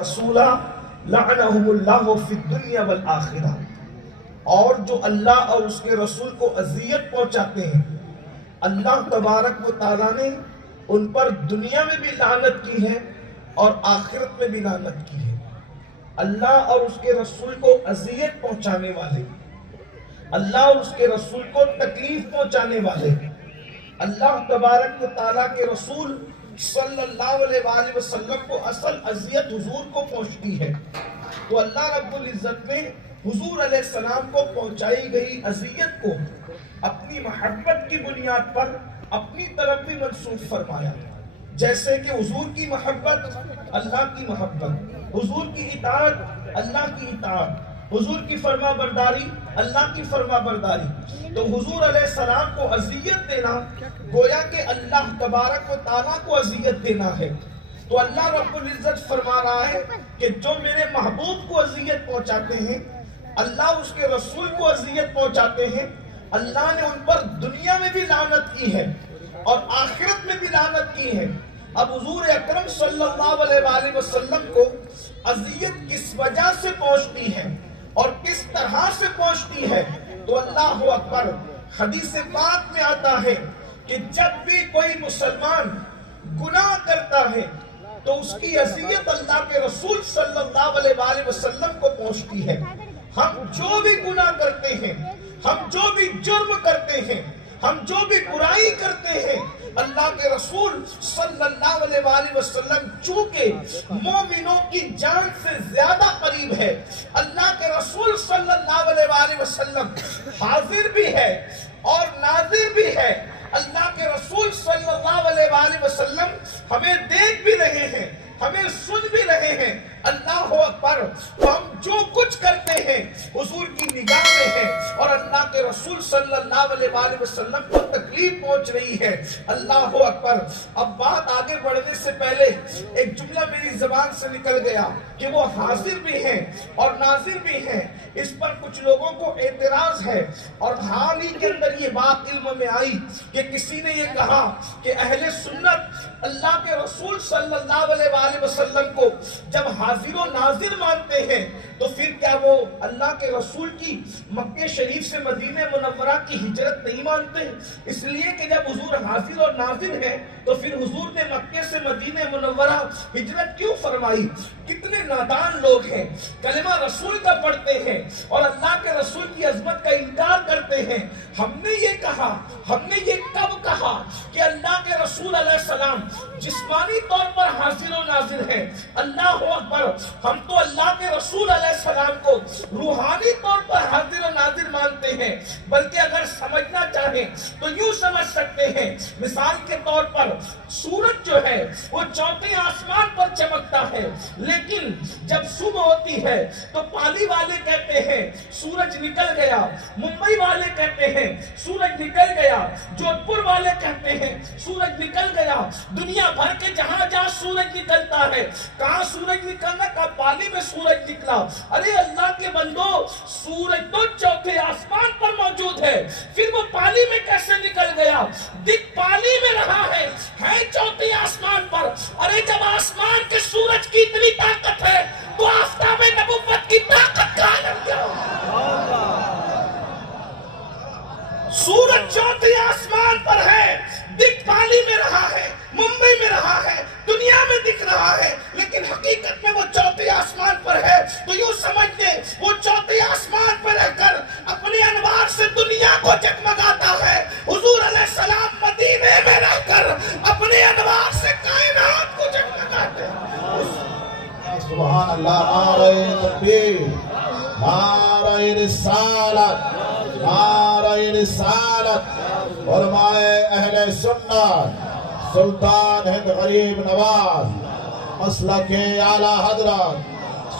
رسولہ لعنہم اللہ فی الدنیا والآخرہ، اور جو اللہ اور اس کے رسول کو اذیت پہنچاتے ہیں اللہ تبارک و تعالیٰ نے ان پر دنیا میں بھی لعنت کی ہے اور آخرت میں بھی لعنت کی ہے۔ اللہ اور اس کے رسول کو اذیت پہنچانے والے، اللہ اور اس کے رسول کو تکلیف پہنچانے والے، اللہ تبارک و تعالیٰ کے رسول صلی اللہ علیہ وآلہ وسلم کو اصل اذیت حضور کو پہنچتی ہے، تو اللہ رب العزت نے حضور علیہ السلام کو پہنچائی گئی اذیت کو اپنی محبت کی بنیاد پر اپنی طرف بھی منسوخ فرمایا، جیسے کہ حضور کی محبت اللہ کی محبت، حضور کی اطاعت اللہ کی اطاعت، حضور کی فرما برداری اللہ کی فرما برداری۔ تو حضور علیہ السلام کو اذیت دینا گویا کہ اللہ تبارک و تعالیٰ کو اذیت دینا ہے۔ تو اللہ رب العزت فرما رہا ہے کہ جو میرے محبوب کو اذیت پہنچاتے ہیں، اللہ اس کے رسول کو اذیت پہنچاتے ہیں، اللہ نے ان پر دنیا میں بھی لعنت کی ہے اور آخرت میں بھی لعنت کی ہے۔ اب حضور اکرم صلی اللہ علیہ وآلہ وسلم کو اذیت کس وجہ سے پہنچتی ہے اور کس طرح سے پہنچتی ہے، تو اللہ اکبر، حدیث پاک میں آتا ہے کہ جب بھی کوئی مسلمان گناہ کرتا ہے تو اس کی اذیت اللہ کے رسول صلی اللہ علیہ وآلہ وسلم کو پہنچتی ہے۔ ہم جو بھی گناہ کرتے ہیں، ہم جو بھی جرم کرتے ہیں، ہم جو بھی برائی کرتے ہیں، اللہ کے رسول صلی اللہ علیہ وآلہ وسلم چونکہ مومنوں کی جان سے زیادہ قریب ہے، اللہ کے رسول صلی اللہ علیہ وآلہ وسلم حاضر بھی ہے اور ناظر بھی ہے۔ اللہ کے رسول صلی اللہ علیہ وآلہ وسلم ہمیں دیکھ بھی رہے ہیں، ہمیں سن بھی رہے ہیں۔ اللہ اکبر، ہم جو کچھ کرتے ہیں حضور کی نگاہ میں ہے اور اللہ کے رسول صلی اللہ علیہ وآلہ وسلم کو تکلیف پہنچ رہی ہے۔ اللہ اکبر۔ اب بات آگے بڑھنے سے پہلے ایک جملہ میری زبان سے نکل گیا کہ وہ حاضر بھی ہیں اور ناظر بھی ہیں، اس پر کچھ لوگوں کو اعتراض ہے، اور حال ہی کے اندر یہ بات علم میں آئی کہ کسی نے یہ کہا کہ اہل سنت اللہ کے رسول صلی اللہ علیہ وآلہ وسلم کو جب حاضر و ناظر مانتے ہیں تو پھر کیا وہ اللہ کے رسول کی مکہ شریف سے مدینہ منورہ کی ہجرت نہیں مانتے؟ اس لیے کہ جب حضور حاضر اور ناظر ہے تو پھر حضور نے مکہ سے مدینہ منورہ ہجرت کیوں فرمائی؟ کتنے نادان لوگ ہیں، کلمہ رسول کا پڑھتے ہیں اور اللہ کے رسول کی عظمت کا انکار کرتے ہیں۔ ہم نے یہ کہا، ہم نے یہ کب کہا کہ اللہ کے رسول علیہ السلام جسمانی طور پر حاضر و ناظر ہیں؟ اللہ اکبر، ہم تو اللہ کے رسول علیہ السلام کو روحانی طور پر حاضر و ناظر مانتے ہیں، بلکہ اگر سمجھنا چاہیں تو یوں سمجھ سکتے ہیں، مثال کے طور پر سورج جو ہے وہ چوتھے آسمان پر چمکتا ہے، لیکن جب صبح ہوتی ہے تو پالی والے کہتے ہیں سورج نکل گیا، ممبئی والے کہتے ہیں سورج نکل گیا، جودھ پور والے کہتے ہیں سورج نکل گیا، دنیا بھر کے جہاں جہاں سورج نکلتا ہے، کہاں سورج نکلنا؟ کہا پالی میں سورج نکلا۔ ارے اللہ کے بندو، سورج تو چوتھے آسمان پر موجود ہے، پھر وہ پالی میں کیسے نکل گیا؟ دکھ پالی میں رہا ہے چوتھے آسمان پر۔ ارے جب آسمان کے سورج کی اتنی طاقت ہے تو آفتاب نبوت کی طاقت کا عالم کیا؟ سورج چوتھے آسمان پر ہے، دکھ پالی میں رہا ہے، ممبئی میں رہا ہے، دنیا میں دکھ رہا ہے، لیکن حقیقت میں وہ چوتھے آسمان پر ہے۔ تو یوں سمجھ لیں وہ چوتھے آسمان پر رہ کر اپنے انوار سے دنیا کو جگمگاتا ہے، حضور علیہ السلام مدینے میں رہ کر اپنے انوار سے کائنات کو جگمگاتے ہیں۔ سبحان اللہ، نعرہ تکبیر، نعرہ رسالت، نعرہ رسالت۔ علماء اہل سنت سلطان ہند غریب نواز مسلک اعلیٰ حضرت،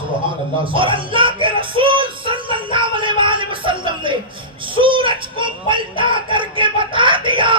سبحان اللہ۔ اور اللہ کے رسول صلی اللہ علیہ وآلہ وسلم نے سورج کو پلٹا کر کے بتا دیا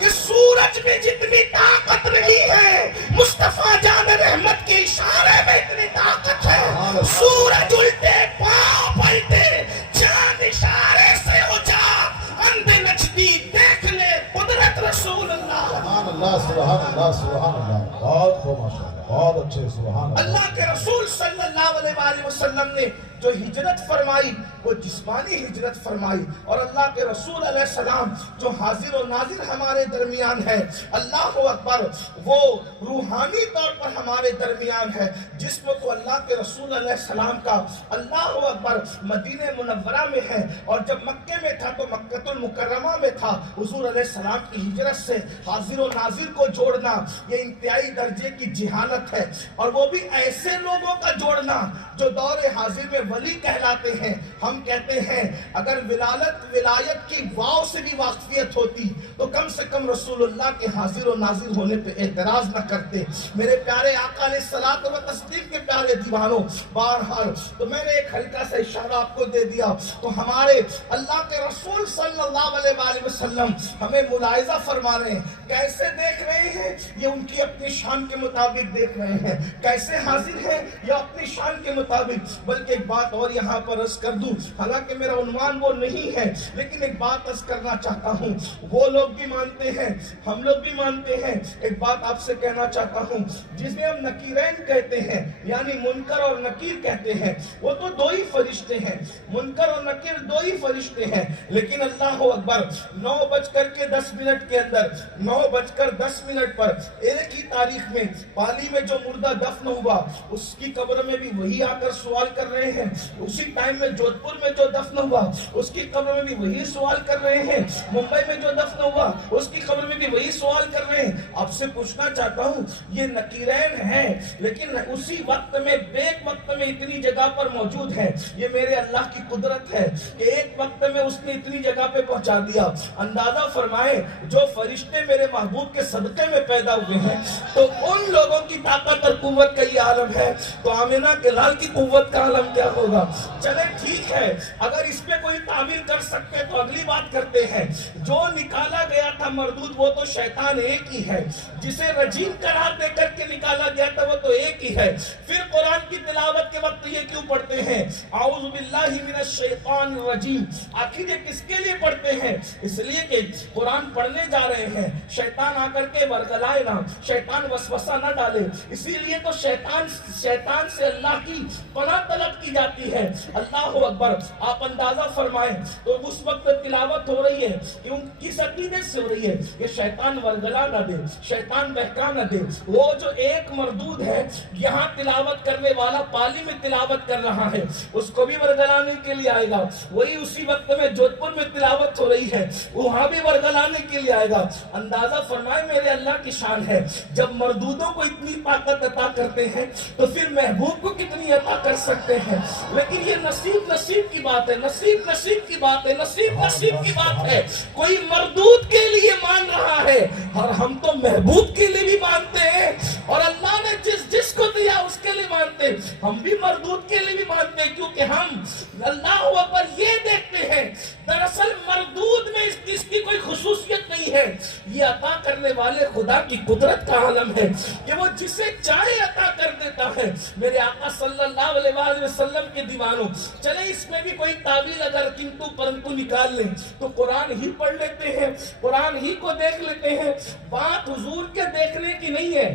کہ سورج میں جتنی طاقت نہیں ہے مصطفیٰ جان رحمت کے اشارے میں اتنی طاقت ہے۔ سورج الٹے پاؤں پلٹے، چاند اشارے سے اجاگ، اندھے نچتی دیکھ لے قدرت رسول اللہ۔ سبحان اللہ، سبحان اللہ، سبحان اللہ۔ بہت خوب، ماشاءاللہ۔ بہت اچھے، سبحان اللہ۔ اللہ کے رسول صلی اللہ علیہ وآلہ وسلم نے جو ہجرت فرمائی وہ جسمانی ہجرت فرمائی، اور اللہ کے رسول علیہ السلام جو حاضر و ناظر ہمارے درمیان ہے، اللہ اکبر، وہ روحانی طور پر ہمارے درمیان ہے۔ جسم تو اللہ کے رسول علیہ السلام کا اللہ اکبر مدینہ منورہ میں ہے، اور جب مکے میں تھا تو مکہ المکرمہ میں تھا۔ حضور علیہ السلام کی ہجرت سے حاضر و ناظر کو جوڑنا یہ انتہائی درجے کی جہالت ہے، اور وہ بھی ایسے لوگوں کا جوڑنا جو دور حاضر میں ولی کہلاتے ہیں۔ ہم کہتے ہیں اگر ولایت کی واو سے بھی واقفیت ہوتی تو کم سے کم رسول اللہ کے حاضر و ناظر ہونے پہ اعتراض نہ کرتے۔ میرے پیارے آقا علیہ الصلوۃ والتسلیم کے پیارے دیوانوں، بہرحال تو میں نے ایک ہلکا سا اشارہ آپ کو دے دیا، تو ہمارے اللہ کے رسول صلی اللہ علیہ وآلہ وسلم ہمیں ملاحظہ فرما رہے ہیں، کیسے دیکھ رہے ہیں یہ ان کی اپنی شان کے مطابق دیکھ رہے ہیں، کیسے حاضر ہیں یہ اپنی شان کے مطابق۔ بلکہ ایک بات اور یہاں پر عرض کر دوں، حالانکہ میرا عنوان وہ نہیں ہے، لیکن ایک بات عرض کرنا چاہتا ہوں، وہ لوگ بھی مانتے ہیں، ہم لوگ بھی مانتے ہیں۔ ایک بات آپ سے کہنا چاہتا ہوں، جس میں ہم نکیرین کہتے ہیں، یعنی منکر اور نکیر کہتے ہیں، وہ تو دو ہی فرشتے ہیں، منکر اور نکیر دو ہی فرشتے ہیں، لیکن اللہ اکبر 9:10 کے اندر 9:10 پر ایک ہی تاریخ میں پالی میں جو مردہ دفن ہوا اس کی قبر میں بھی وہی آ کر سوال کر رہے ہیں، اسی ٹائم میں جودھپور میں جو دفن ہوا اس کی قبر میں بھی وہی سوال کر رہے ہیں، ممبئی میں جو دفن ہوا اس کی قبر میں بھی وہی سوال کر رہے ہیں۔ آپ سے پوچھنا چاہتا ہوں، یہ نکیرین ہیں لیکن اسی وقت میں بیک وقت میں اتنی جگہ پر موجود ہے، یہ میرے اللہ کی قدرت ہے کہ ایک وقت میں اس نے اتنی جگہ پہ پہنچا دیا۔ اندازہ فرمائے جو فرشتے میرے محبوب کے صدقے میں پیدا ہوئے ہیں تو ان لوگوں کی طاقت اور قوت کا یہ عالم ہے، تو آمینہ کے لال کی قوت کا عالم کیا ہوگا؟ چلے ٹھیک ہے، اگر اس پہ کوئی تعبیر کر سکتے تو اگلی بات کرتے ہیں۔ جو نکالا گیا تھا مردود وہ تو شیطان ایک ہی ہے، جسے رجیم قرار دے کر کے نکالا گیا تھا وہ تو ایک ہی ہے۔ پھر قرآن کی تلاوت کے وقت یہ کیوں پڑھتے ہیں اعوذ باللہ من الشیطان الرجیم؟ آخر یہ کس کے لیے پڑھتے ہیں؟ اس لیے کہ قرآن پڑھنے جا رہے ہیں، شیطان آ کر کے ورگلائے نہ، شیطان وسوسہ نہ ڈالے، اسی لیے تو شیطان سے اللہ کی پناہ طلب کی جاتی ہے۔ اللہ اکبر، آپ اندازہ فرمائیں تو اس وقت تلاوت ہو رہی ہے کہ ان کس عقیدے سے ہو رہی ہے کہ شیطان ورگلا نہ دے، شیطان بہکا نہ دے۔ وہ جو ایک مردود ہے یہاں تلاوت کرنے والا پالی میں تلاوت کر رہا ہے اس کو بھی ورگلانے کے لیے آئے گا، وہی اسی وقت میں جودھپور میں تلاوت ہو رہی ہے وہاں بھی ورگلانے کے لیے آئے گا۔ اندازہ فرمائے میرے اللہ کی شان ہے، جب مردودوں کو اتنی طاقت عطا کرتے ہیں تو پھر محبوب کو کتنی عطا کر سکتے ہیں۔ لیکن یہ نصیب کی بات ہے، نصیب کی بات ہے، نصیب کی بات ہے۔ کوئی مردود کے لیے مان رہا ہے اور ہم تو محبوب کے لیے بھی مانتے ہیں، اور اللہ نے جس کو دیا اس کے لیے مانتے ہیں، ہم بھی مردود کے لیے بھی مانتے ہیں، کیونکہ ہم اللہ اکبر یہ دیکھتے ہیں دراصل مردود میں اس کی کوئی خصوصیت نہیں ہے، یہ عطا کرنے والے خدا کی قدرت کا عالم ہے کہ وہ جسے چاہے عطا کر دیتا ہے۔ میرے آقا صلی اللہ علیہ وآلہ وسلم کے دیوانوں، چلے اس میں بھی کوئی تعویل اگر کنتو پرنتو نکال لیں تو قرآن ہی پڑھ لیتے ہیں، قرآن ہی کو دیکھ لیتے ہیں۔ بات حضور کے دیکھنے کی نہیں ہے،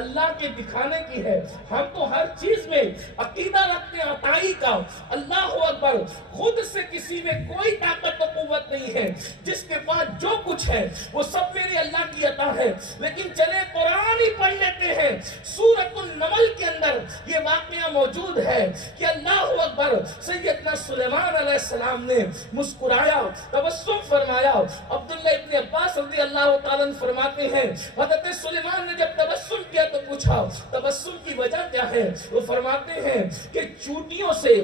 اللہ کے دکھانے کی ہے۔ ہم تو ہر چیز میں عقیدہ رکھتے ہیں عطائی کا۔ اللہ اکبر، خود سے کسی میں کوئی طاقت و قوت نہیں ہے، جس کے پاس جو کچھ ہے وہ سب میرے اللہ کی عطا ہے۔ لیکن چلے قرآن ہی پڑھ لیتے ہیں۔ سورۃ النمل کے اندر یہ واقعہ موجود ہے کہ اللہ اکبر، سیدنا سلیمان علیہ السلام نے مسکرایا، تبسم فرمایا۔ عبداللہ ابن عباس رضی اللہ تعالیٰ عنہ فرماتے ہیں حضرت سلیمان نے جب تبسم کیا تو پوچھا تبسم کی وجہ کیا ہے؟ وہ فرماتے ہیں کہ چونٹیوں سے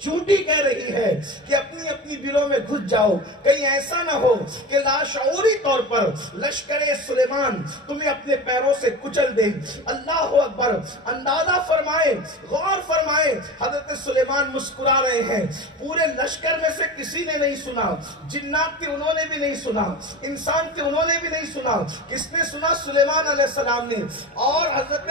چونٹی کہہ رہی ہے کہ اپنی اپنی دلوں میں گھس جاؤ، کہیں ایسا نہ ہو کہ لاشعوری طور پر لشکر سلیمان تمہیں اپنے پیروں سے کچل دے۔ اللہ اکبر، اندازہ فرمائے، غور فرمائے، حضرت سلیمان مسکرا رہے ہیں۔ پورے لشکر میں سے کسی نے نہیں سنا، جنات تھے انہوں نے بھی نہیں سنا، انسان تھے انہوں نے بھی نہیں سنا۔ کس نے سنا؟ سلیمان علیہ السلام نے۔ اور حضرت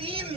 3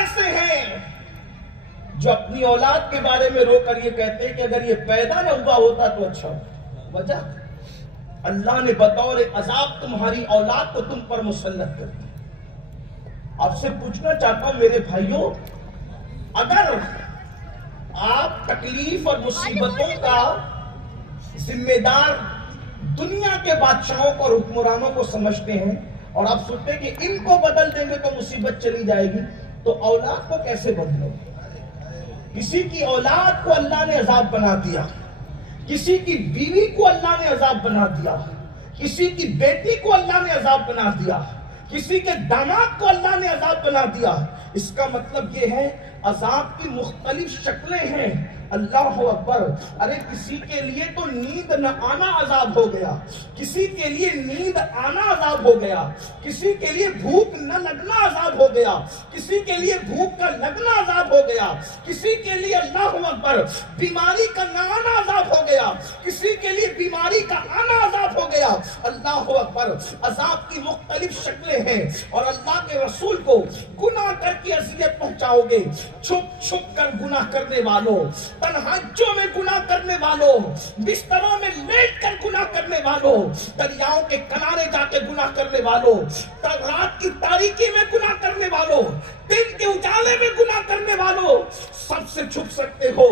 ایسے ہیں جو اپنی اولاد کے بارے میں رو کر یہ کہتے ہیں کہ اگر یہ پیدا نہ ہوا ہوتا تو اچھا ہوتا. وجہ اللہ نے بطور عذاب تمہاری اولاد کو تم پر مسلط کر دیا. آپ سے پوچھنا چاہتا ہوں میرے بھائیوں، اگر آپ تکلیف اور مصیبتوں کا ذمہ دار دنیا کے بادشاہوں کو اور حکمرانوں کو سمجھتے ہیں اور آپ سوچتے ہیں کہ ان کو بدل دیں گے تو مصیبت چلی جائے گی، تو اولاد کو کیسے بدلو گے؟ کسی کی اولاد کو اللہ نے عذاب بنا دیا، کسی کی بیوی کو اللہ نے عذاب بنا دیا، کسی کی بیٹی کو اللہ نے عذاب بنا دیا، کسی کے داماد کو اللہ نے عذاب بنا دیا. اس کا مطلب یہ ہے عذاب کی مختلف شکلیں ہیں. اللہ اکبر. ارے کسی کے لیے تو نیند نہ آنا عذاب ہو گیا، کسی کے لیے نیند آنا عذاب ہو گیا، کسی کے لیے بھوک نہ لگنا عذاب ہو گیا، کسی کے لیے بھوک کا لگنا عذاب ہو گیا، کسی کے لیے اللہ اکبر بیماری کا نہ آنا عذاب ہو گیا، کسی کے لیے بیماری کا آنا عذاب ہو گیا. اللہ اکبر. عذاب کی مختلف شکلیں ہیں اور اللہ کے رسول کو گناہ کر کے اذیت پہنچاؤ گے. چھپ چھپ کر گناہ کرنے والوں، تنہائیوں میں گناہ کرنے والوں، بستروں میں لیٹ کر گناہ کرنے والوں، دریاؤں کے کنارے جا کے گناہ کرنے والوں، رات کی تاریکی میں گناہ کرنے والوں، دن کے اجالے میں گناہ کرنے والوں، سب سے چھپ سکتے ہو،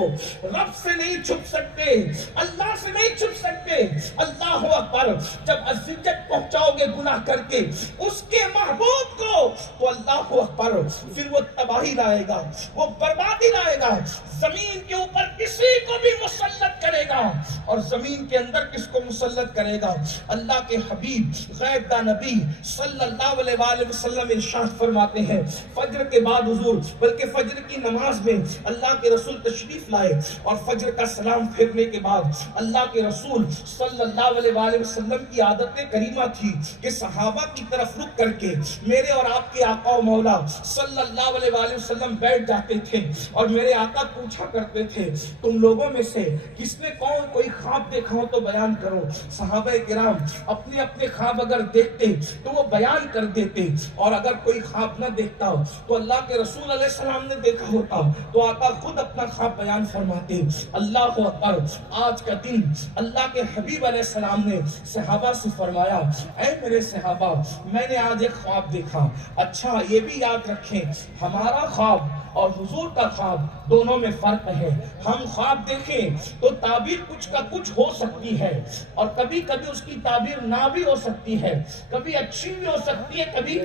رب سے نہیں چھپ سکتے، اللہ سے نہیں چھپ سکتے. اللہ اکبر. جب اذیت پہنچاؤ گے گناہ کر کے اس کے محبوب کو تو اللہ اکبر پھر وہ تباہی لائے گا، وہ بربادی لائے گا. زمین کے اوپر کسی کو بھی مسلط کرے گا اور زمین کے اندر کس کو مسلط کرے گا؟ اللہ کے حبیب غیب دا نبی صلی اللہ علیہ وآلہ وسلم ارشاد فرماتے ہیں فجر کے بعد حضور بلکہ فجر کی نماز میں اللہ کے رسول تشریف لائے اور فجر کا سلام پھیرنے کے بعد اللہ کے رسول صلی اللہ علیہ وآلہ وسلم کی عادت کریمہ تھی کہ صحابہ کی طرف رک کر کے میرے اور آپ کے آقا و مولا صلی اللہ علیہ وآلہ وسلم بیٹھ جاتے تھے اور میرے آقا پوچھا کرتے تھے تم لوگوں میں سے کس نے کوئی خواب دیکھا ہو تو بیان کرو. صحابہ کرام اپنے اپنے خواب اگر دیکھتے تو وہ بیان کر دیتے اور اگر کوئی خواب نہ دیکھتا تو اللہ کے رسول علیہ السلام نے دیکھا ہوتا تو آقا خود اپنا خواب بیان فرماتے. اللہ اکبر. آج کا دن اللہ کے حبیب علیہ السلام نے صحابہ سے فرمایا اے میرے صحابہ میں نے آج ایک خواب دیکھا. اچھا یہ بھی یاد رکھیں ہمارا خواب اور حضور کا خواب دونوں میں فرق ہے. ہم خواب دیکھیں تو تعبیر کچھ کا کچھ ہو سکتی ہے اور کبھی کبھی اس کی تعبیر نہ بھی ہو سکتی ہے، کبھی اچھی بھی ہو سکتی ہے کبھی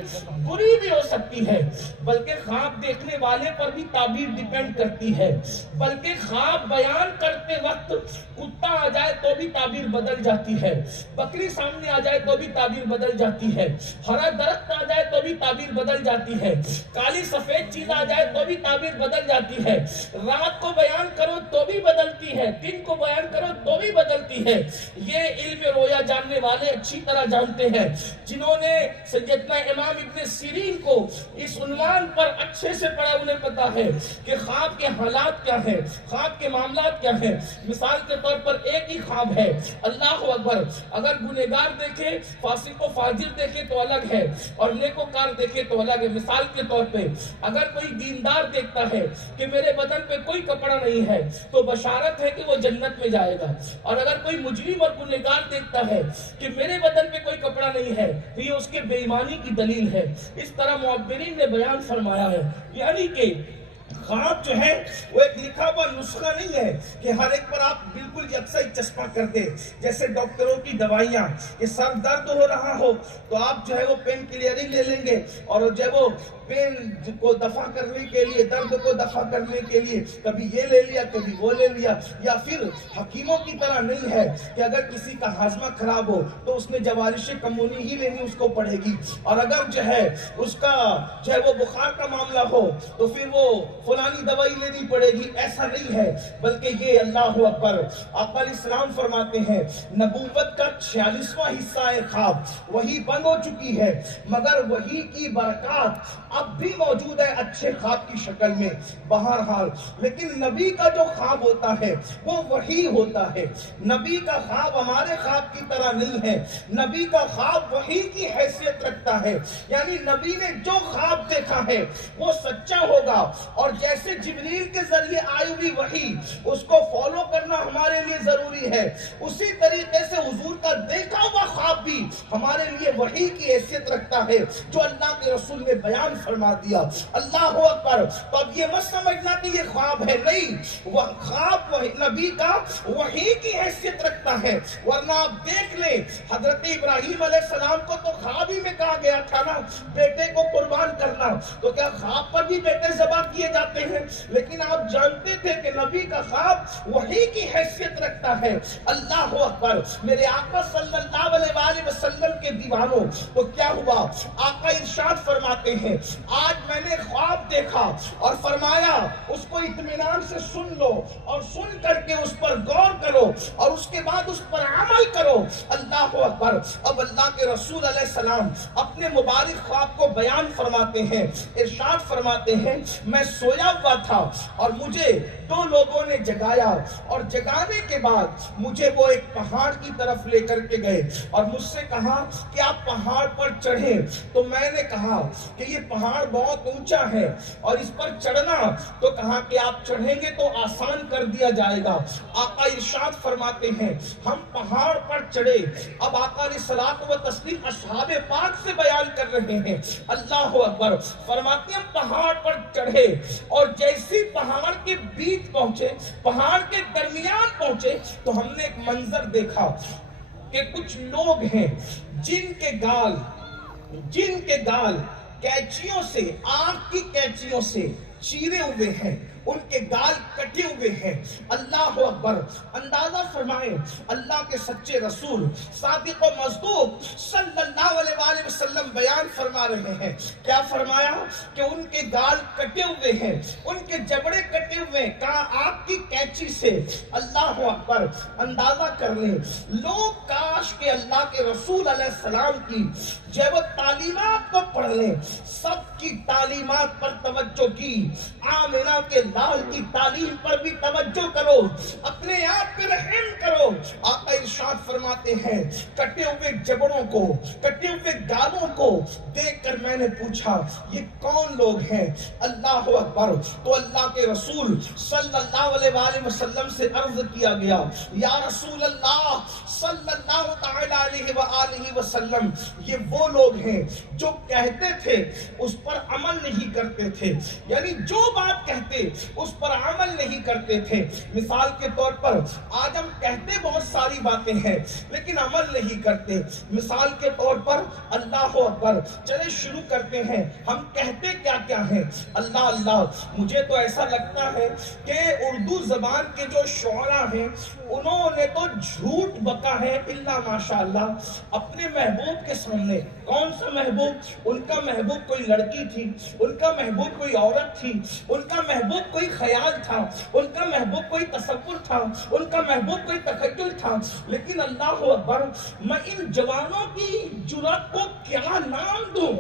بری بھی ہو سکتی ہے، بلکہ خواب دیکھنے والے پر بھی تعبیر ڈیپینڈ کرتی ہے. بلکہ خواب بیان کرتے وقت کتا آ جائے تو بھی تعبیر بدل جاتی ہے، بکری سامنے آ جائے تو بھی تعبیر بدل جاتی ہے، ہرا درخت آ جائے تو بھی تعبیر بدل جاتی ہے، کالی سفید چیز آ جائے تو بھی تعبیر بدل جاتی ہے، رات کو بیان کرو تو بھی بدلتی ہے، دن کو بیان کرو تو بھی بدلتی ہے. یہ علم رویا جاننے والے اچھی طرح جانتے ہیں. جنہوں نے سیدنا امام ابن سیرین کو اس عنوان پر اچھے سے پڑھا انہیں پتا ہے کہ خواب کے حالات کیا ہیں، خواب کے معاملات کیا ہیں. مثال کے طور پر ایک ہی خواب ہے. اللہ اکبر. اگر گنہگار دیکھے فاسق و فاجر دیکھے تو الگ ہے اور نیکوکار دیکھے تو الگ ہے. مثال کے طور پہ اگر کوئی دیندار دیکھتا ہے کہ میرے بدن پہ کوئی کپڑا نہیں ہے تو بشارت ہے کہ وہ جنت میں جائے گا، اور اگر کوئی مجرم اور گنہگار دیکھتا ہے کہ میرے بدن پہ کوئی کپڑا نہیں ہے تو یہ اس کے بے ایمانی کی دلیل ہے. اس طرح معبرین نے بیان فرمایا ہے. یعنی کہ خواب جو ہے وہ ایک لکھا ہوا نسخہ نہیں ہے کہ ہر ایک پر آپ بالکل یکساں چشمہ کر دیں. جیسے ڈاکٹروں کی دوائیاں کہ سر درد ہو رہا ہو تو آپ جو ہے وہ پین کلیئرنگ لے لیں گے اور جو ہے وہ پین کو دفع کرنے کے لیے درد کو دفع کرنے کے لیے کبھی یہ لے لیا کبھی وہ لے لیا. یا پھر حکیموں کی طرح نہیں ہے کہ اگر کسی کا ہاضمہ خراب ہو تو اس نے جوارش کمونی ہی لینی اس کو پڑے گی، اور اگر جو ہے اس کا جو ہے وہ بخار کا معاملہ ہو تو پھر وہ فلانی دوائی لینی پڑے گی. ایسا نہیں ہے بلکہ یہ اللہ اکبر. آقا علیہ السلام فرماتے ہیں نبوت کا 46واں حصہ ہے خواب، وہی بند ہو چکی ہے مگر وہی کی برکات اب بھی موجود ہے اچھے خواب کی شکل میں بہرحال، لیکن نبی کا جو خواب ہوتا ہے وہ وحی ہوتا ہے۔ نبی کا خواب ہمارے خواب کی طرح نہیں ہے، نبی کا خواب وحی کی حیثیت رکھتا ہے، یعنی نبی نے جو خواب دیکھا ہے وہ سچا ہوگا، اور جیسے جبریل کے ذریعے آئی ہوئی وحی اس کو فالو کرنا ہمارے لیے ضروری ہے، اسی طریقے سے حضور کا دیکھا ہوا خواب بھی ہمارے لیے وحی کی حیثیت رکھتا ہے جو اللہ کے رسول نے بیان فرما دیا۔ اللہ اکبر۔ تو اب یہ مت سمجھنا کہ یہ خواب ہے، نہیں، وہ خواب نبی کا وحی کی حیثیت رکھتا ہے، ورنہ آپ دیکھ لیں حضرت ابراہیم علیہ السلام کو تو خواب ہی میں کہا گیا تھا نا بیٹے کو قربان کرنا، تو کیا خواب پر بھی بیٹے ذبح کیے جاتے ہیں؟ لیکن آپ جانتے تھے کہ نبی کا خواب وحی کی حیثیت رکھتا ہے۔ اللہ اکبر۔ میرے آقا صلی اللہ علیہ وآلہ وسلم کے دیوانوں، تو کیا ہوا؟ آقا ارشاد فرماتے ہیں آج میں نے خواب دیکھا، اور فرمایا اس کو اطمینان سے سن لو، اور سن کر کے اس پر غور کرو، اور اس کے بعد اس پر عمل کرو۔ اللہ اکبر۔ اب اللہ کے رسول علیہ السلام اپنے مبارک خواب کو بیان فرماتے ہیں، ارشاد فرماتے ہیں میں سویا ہوا تھا اور مجھے دو لوگوں نے جگایا، اور جگانے کے بعد مجھے وہ ایک پہاڑ کی طرف لے کر کے گئے اور مجھ سے کہا کہ آپ پہاڑ پر چڑھیں، تو میں نے کہا کہ یہ پہاڑ بہت اونچا ہے اور اس پر چڑھنا، تو کہا کہ آپ چڑھیں گے تو آسان کر دیا جائے گا۔ آقا ارشاد فرماتے ہیں ہم پہاڑ پر چڑھے۔ اب آقا علیہ الصلوۃ والتسلیم اصحاب پاک سے بیان کر رہے ہیں، اللہ اکبر۔ فرماتے ہیں ہم پہاڑ پر چڑھے، اور جیسی پہاڑ کے بیچ پہنچے، پہاڑ کے درمیان پہنچے، تو ہم نے ایک منظر دیکھا کہ کچھ لوگ ہیں جن کے گال کینچیوں سے، آنکھ کی کینچیوں سے چیرے ہوئے ہیں، ان کے گال کٹے ہوئے ہیں۔ اللہ اکبر۔ اندازہ فرمائیں اللہ کے سچے رسول صادق و مصدوق صلی اللہ علیہ وآلہ وسلم بیان فرما رہے ہیں، کیا فرمایا کہ ان کے گال کٹے ہوئے ہیں، ان کے جبڑے کٹے ہوئے ہیں، کہاں آنکھ کی کینچی سے۔ اللہ اکبر۔ اندازہ کر لیں لوگ کاش کہ اللہ کے رسول علیہ السلام کی جب وہ تعلیمات کو پڑھ لیں، سب کی تعلیمات پر توجہ کی، آمنہ کے لال کی تعلیم پر بھی توجہ کرو، اپنے آپ پہ رحم کرو۔ آقا ارشاد فرماتے ہیں کٹے ہوئے جبڑوں کو، کٹے ہوئے گالوں کو دیکھ کر میں نے پوچھا یہ کون لوگ ہیں؟ اللہ اکبر۔ تو اللہ کے رسول صلی اللہ علیہ وآلہ وسلم سے عرض کیا گیا یا رسول اللہ صلی اللہ تعالی علیہ وآلہ وسلم، یہ وہ لوگ ہیں جو کہتے تھے اس پر عمل نہیں کرتے تھے، یعنی جو بات کہتے اس پر عمل نہیں کرتے تھے۔ مثال کے طور پر آج ہم کہتے بہت ساری باتیں ہیں لیکن عمل نہیں کرتے۔ مثال کے طور پر اللہ اکبر، چلے شروع کرتے ہیں، ہم کہتے کیا کیا ہیں؟ اللہ اللہ۔ مجھے تو ایسا لگتا ہے کہ اردو زبان کے جو شعراء ہیں انہوں نے تو جھوٹ بکا ہے الا ماشاءاللہ اپنے محبوب کے سامنے۔ کون سا محبوب؟ ان کا محبوب کوئی لڑکی تھی، ان کا محبوب کوئی عورت تھی، ان کا محبوب کوئی خیال تھا، ان کا محبوب کوئی تصور تھا، ان کا محبوب کوئی تخیل تھا، لیکن اللہ اکبر میں ان جوانوں کی جرأت کو کیا نام دوں؟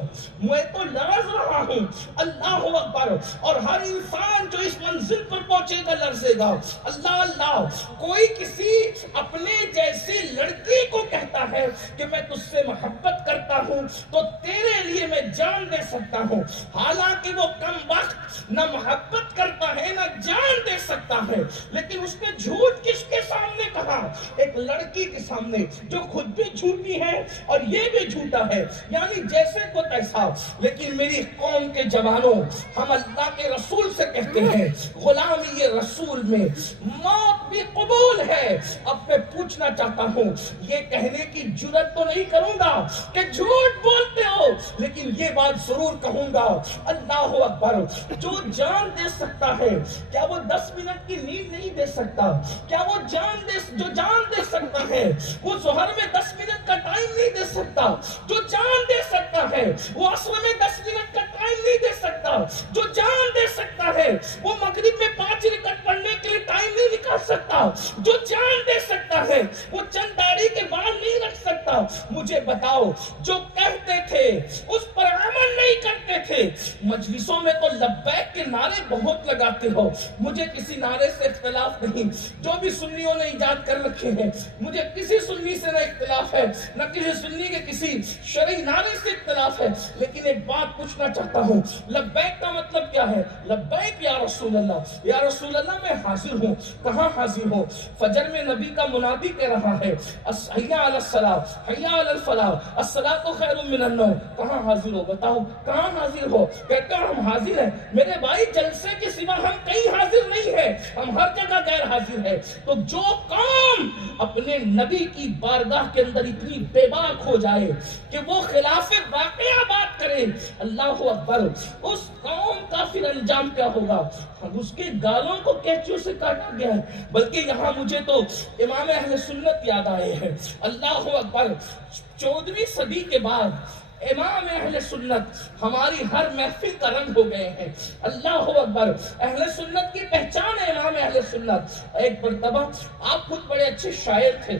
میں تو لرز رہا ہوں۔ اللہ اکبر۔ اور ہر انسان جو اس منزل پر پہنچے گا لرزے گا۔ اللہ اللہ۔ کوئی کسی اپنے جیسی لڑکی کو کہتا ہے کہ میں تجھ سے محبت کرتا ہوں تو تیرے لیے میں جان دے سکتا ہوں، حالانکہ وہ کم وقت نہ محبت کرتا ہے نہ جان دے سکتا ہے، لیکن اس نے جھوٹ کس کے سامنے کہا؟ ایک لڑکی کے سامنے جو خود بھی جھوٹی ہے اور یہ بھی جھوٹا ہے، یعنی جیسے کو تیسا۔ لیکن میری قوم کے جوانوں، ہم اللہ کے رسول سے کہتے ہیں غلامی رسول میں موت بھی قبول ہے۔ اب میں پوچھنا چاہتا ہوں، یہ کہنے کی جرأت تو نہیں کروں گا کہ جھوٹ بولتے ہو، لیکن یہ بات ضرور کہوں گا اللہ اکبر، جو جان دے سکتا ہے کیا وہ 10 منٹ کی نیند نہیں دے سکتا؟ کیا وہ جو جان دے سکتا ہے وہ ظہر میں 10 منٹ کا ٹائم نہیں دے سکتا؟ جو جان دے سکتا ہے وہ عصر میں 10 منٹ کا ٹائم نہیں دے سکتا؟ جو جان دے سکتا ہے وہ مغرب میں 5 رکعت پڑھنے کے لیے ٹائم نہیں نکال سکتا؟ جو جان دے سکتا ہے وہ چند داڑھی کے بال نہیں رکھ سکتا؟ مجھے بتاؤ جو کہتے تھے اس پر عمل نہیں کرتے کہتے تھے مجلسوں میں تو لبیک کے نعرے بہت لگاتے ہو، مجھے کسی نعرے سے اختلاف نہیں، جو بھی سنیوں نے ایجاد کر رکھے ہیں مجھے کسی سنی سے نہ اختلاف ہے، نہ کسی سنی کے کسی شرعی نعرے سے اختلاف ہے، لیکن ایک بات پوچھنا چاہتا ہوں، لبیک کا مطلب کیا ہے؟ لبیک یا رسول اللہ، یا رسول اللہ میں حاضر ہوں۔ کہاں حاضر ہوں؟ فجر میں نبی کا منادی کہہ رہا ہے حی علی الصلاۃ حی علی الفلاح الصلاۃ خیر من النوم، کہاں حاضر ہو؟ بتاؤ کہاں حاضر ہو؟ کہتے ہیں ہم حاضر ہیں۔ میرے بھائی جلسے کے سوا ہم کہیں حاضر نہیں ہیں، ہم ہر جگہ غیر حاضر ہیں۔ تو جو قوم اپنے نبی کی بارگاہ کے اندر اتنی بے باک ہو جائے کہ وہ خلاف واقعہ بات کرے، اللہ اکبر، اس قوم کا پھر انجام کیا ہوگا؟ اس کے گالوں کو کینچیوں سے کاٹا گیا ہے۔ بلکہ یہاں مجھے تو امام اہل سنت یاد آئے ہیں، اللہ اکبر، 14ویں صدی کے بعد امام اہل سنت ہماری ہر محفل کا رنگ ہو گئے ہیں، اللہ اکبر۔ اہل سنت کی پہچان ہے امام اہل سنت۔ ایک مرتبہ آپ خود بڑے اچھے شاعر تھے،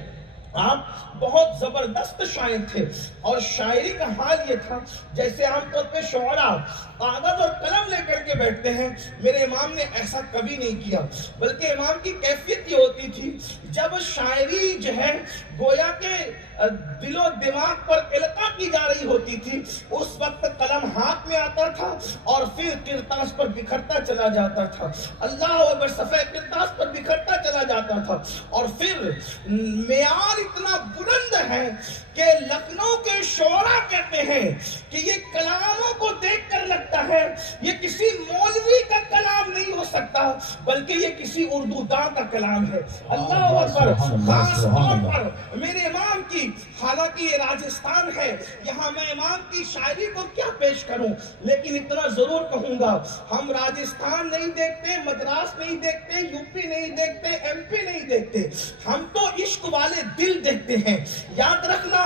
آپ بہت زبردست شاعر تھے، اور شاعری کا حال یہ تھا جیسے عام طور پہ شعراء کاغذ اور قلم لے کر کے بیٹھتے ہیں، میرے امام نے ایسا کبھی نہیں کیا، بلکہ امام کی کیفیت یہ ہوتی تھی جب شاعری جو ہے گویا کہ دل و دماغ پر القاء کی جا رہی ہوتی تھی، اس وقت قلم ہاتھ میں آتا تھا اور پھر کرتاس پر بکھرتا چلا جاتا تھا، اللہ اکبر، صفحہ کرتاس پر بکھرتا چلا جاتا تھا، اور پھر معیار اتنا بلند ہے کہ لکھنؤ کے شعراء کہتے ہیں کہ یہ کلاموں کو دیکھ کر لگتا ہے یہ کسی مولوی کا کلام نہیں ہو سکتا، بلکہ یہ کسی اردو داں کا کلام ہے، اللہ اکبر۔ خاص طور پر میرے امام کی، حالانکہ یہ راجستھان ہے، یہاں میں امام کی شاعری کو کیا پیش کروں، لیکن اتنا ضرور کہوں گا، ہم راجستھان نہیں دیکھتے، مدراس نہیں دیکھتے، یو پی نہیں دیکھتے، ایم پی نہیں دیکھتے، ہم تو عشق والے دل دیکھتے ہیں۔ یاد رکھنا،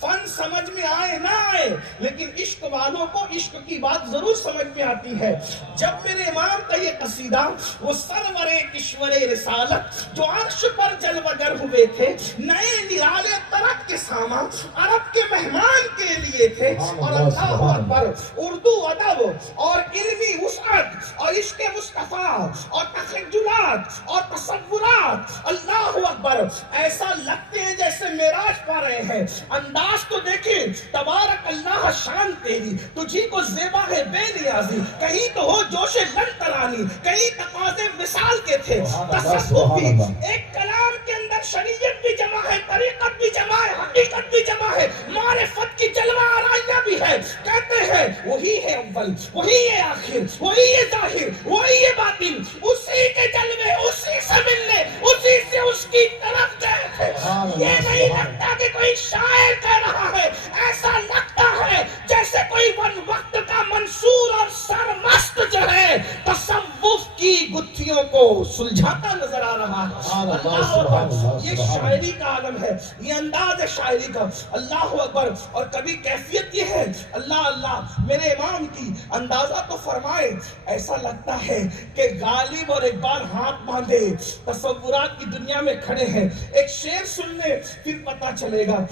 فن سمجھ میں آئے نہ آئے، لیکن عشق والوں کو عشق کی بات ضرور سمجھ میں آتی ہے۔ جب میرے امام کا یہ قصیدہ، وہ سرور کشور رسالت جو عرش پر جلوگر ہوئے تھے، نئے نرالے طرف کے ساما عرب کے مہمان کے لیے تھے، اور اللہ اکبر، اردو ادب اور علمی وسعت اور عشق مصطفیٰ اور تخیلات اور تصورات، اللہ اکبر، ایسا لگتے ہیں جیسے معراج پا رہے ہیں۔ انداز تو دیکھیں، تبارک اللہ شان تیری، تجھی کو زیبا ہے بے نیازی، کہیں تو ہو جوش لن ترانی، کہیں تقاضے مثال کے تھے، تصوف بھی ایک کلام کے اندر شریعت بھی جمع ہے، طریقت بھی جمع ہے، حقیقت بھی جمع ہے، معرفت کی جلوہ آرائیاں بھی ہے۔ کہتے ہیں وہی ہے اول، وہی ہے آخر، وہی ہے ظاہر، وہی ہے باطن، اسی کے جلوے، اسی سے ملنے، اسی سے اس کی طرف گئے تھے۔ یہ نہیں لگتا کہ کوئی شاعر کہہ رہا ہے، ایسا لگتا ہے جیسے کوئی وقت کا منصور اور سرمست جو ہے تصوف کی گتھیوں کو سلجھاتا نظر آ رہا ہے۔ اللہ اکبر، یہ شاعری کا عالم ہے، یہ انداز ہے شاعری کا، اللہ اکبر۔ اور کبھی کیفیت یہ ہے، اللہ اللہ، میرے امام کی اندازہ تو فرمائے، ایسا لگتا ہے کہ غالب اور اقبال ہاتھ باندھے تصورات کی دنیا میں کھڑے ہیں۔ ایک شعر سن لے پھر پتہ چلے گا،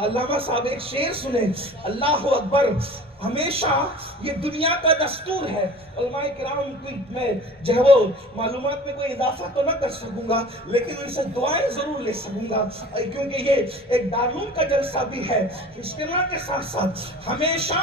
علامہ صاحب ایک شعر سنیں، اللہ اکبر۔ ہمیشہ یہ دنیا کا دستور ہے، علماء کرام کو میں جو ہے وہ معلومات میں کوئی اضافہ تو نہ کر سکوں گا، لیکن ان سے دعائیں ضرور لے سکوں گا، کیونکہ یہ ایک دارالعلوم کا جلسہ بھی ہے۔ اجتماع کے ساتھ ساتھ ہمیشہ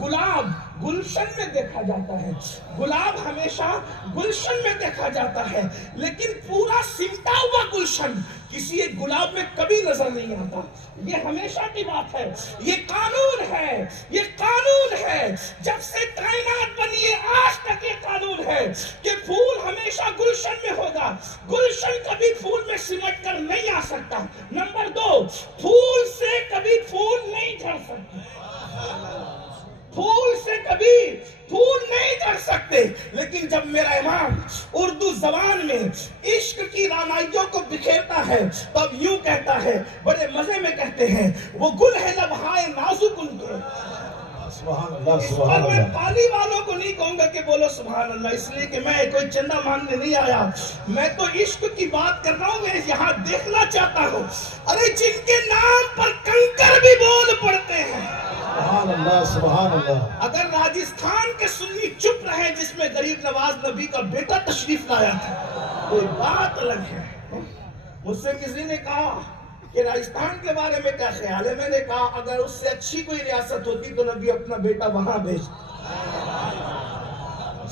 گلاب گلشن میں دیکھا جاتا ہے، گلاب ہمیشہ گلشن میں دیکھا جاتا ہے، لیکن پورا سمٹا ہوا گلشن کسی ایک گلاب میں کبھی نظر نہیں آتا۔ یہ ہمیشہ کی بات ہے، یہ قانون ہے، یہ قانون ہے، جب سے کائنات بنی ہے آج تک یہ قانون ہے کہ پھول ہمیشہ گلشن میں ہوگا، گلشن کبھی پھول میں سمٹ کر نہیں آ سکتا۔ نمبر 2، پھول سے کبھی پھول نہیں جھڑ سکتا، پھول سے کبھی پھول نہیں جھڑ سکتے، لیکن جب میرا امام اردو زبان میں عشق کی رانائیوں کو بکھیرتا ہے تب یوں کہتا ہے، بڑے مزے میں کہتے ہیں، وہ گل ہے لبہائے نازک ان کے۔ سبحان اللہ، اس سبحان پر میں اللہ۔ پالی والوں کو نہیں کہوں گا کہ بولو سبحان اللہ، اس لیے کہ میں کوئی چندہ مانگنے نہیں آیا، میں تو عشق کی بات کر رہا ہوں، میں یہاں دیکھنا چاہتا ہوں، ارے جن کے نام پر کنکر بھی بول پڑتے ہیں، سبحان اللہ سبحان اللہ. اگر راجستھان کے سنی چپ رہے جس میں غریب نواز نبی کا بیٹا تشریف لایا تھا کوئی بات الگ ہے. مجھ سے کسی نے کہا کہ راجستھان کے بارے میں کیا خیال ہے. میں نے کہا اگر اس سے اچھی کوئی ریاست ہوتی تو نبی اپنا بیٹا وہاں بھیجتا.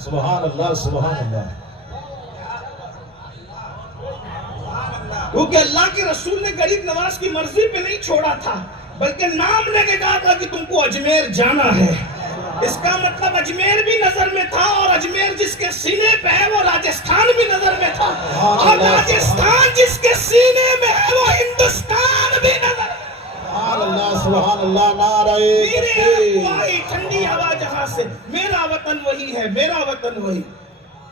سبحان اللہ سبحان اللہ. کیونکہ اللہ کے رسول نے غریب نواز کی مرضی پہ نہیں چھوڑا تھا بلکہ نام لے کے کہا تھا کہ تم کو اجمیر جانا ہے. اس کا مطلب اجمیر بھی نظر میں تھا اور اجمیر جس کے سینے پہ ہے وہ راجستھان بھی نظر میں تھا اور راجستھان جس کے سینے میں ہے وہ ہندوستان بھی نظر. سبحان اللہ سبحان اللہ. نعرہ میرے تکبیر. وہی ٹھنڈی ہوا جہاں سے میرا وطن وہی ہے میرا وطن وہی.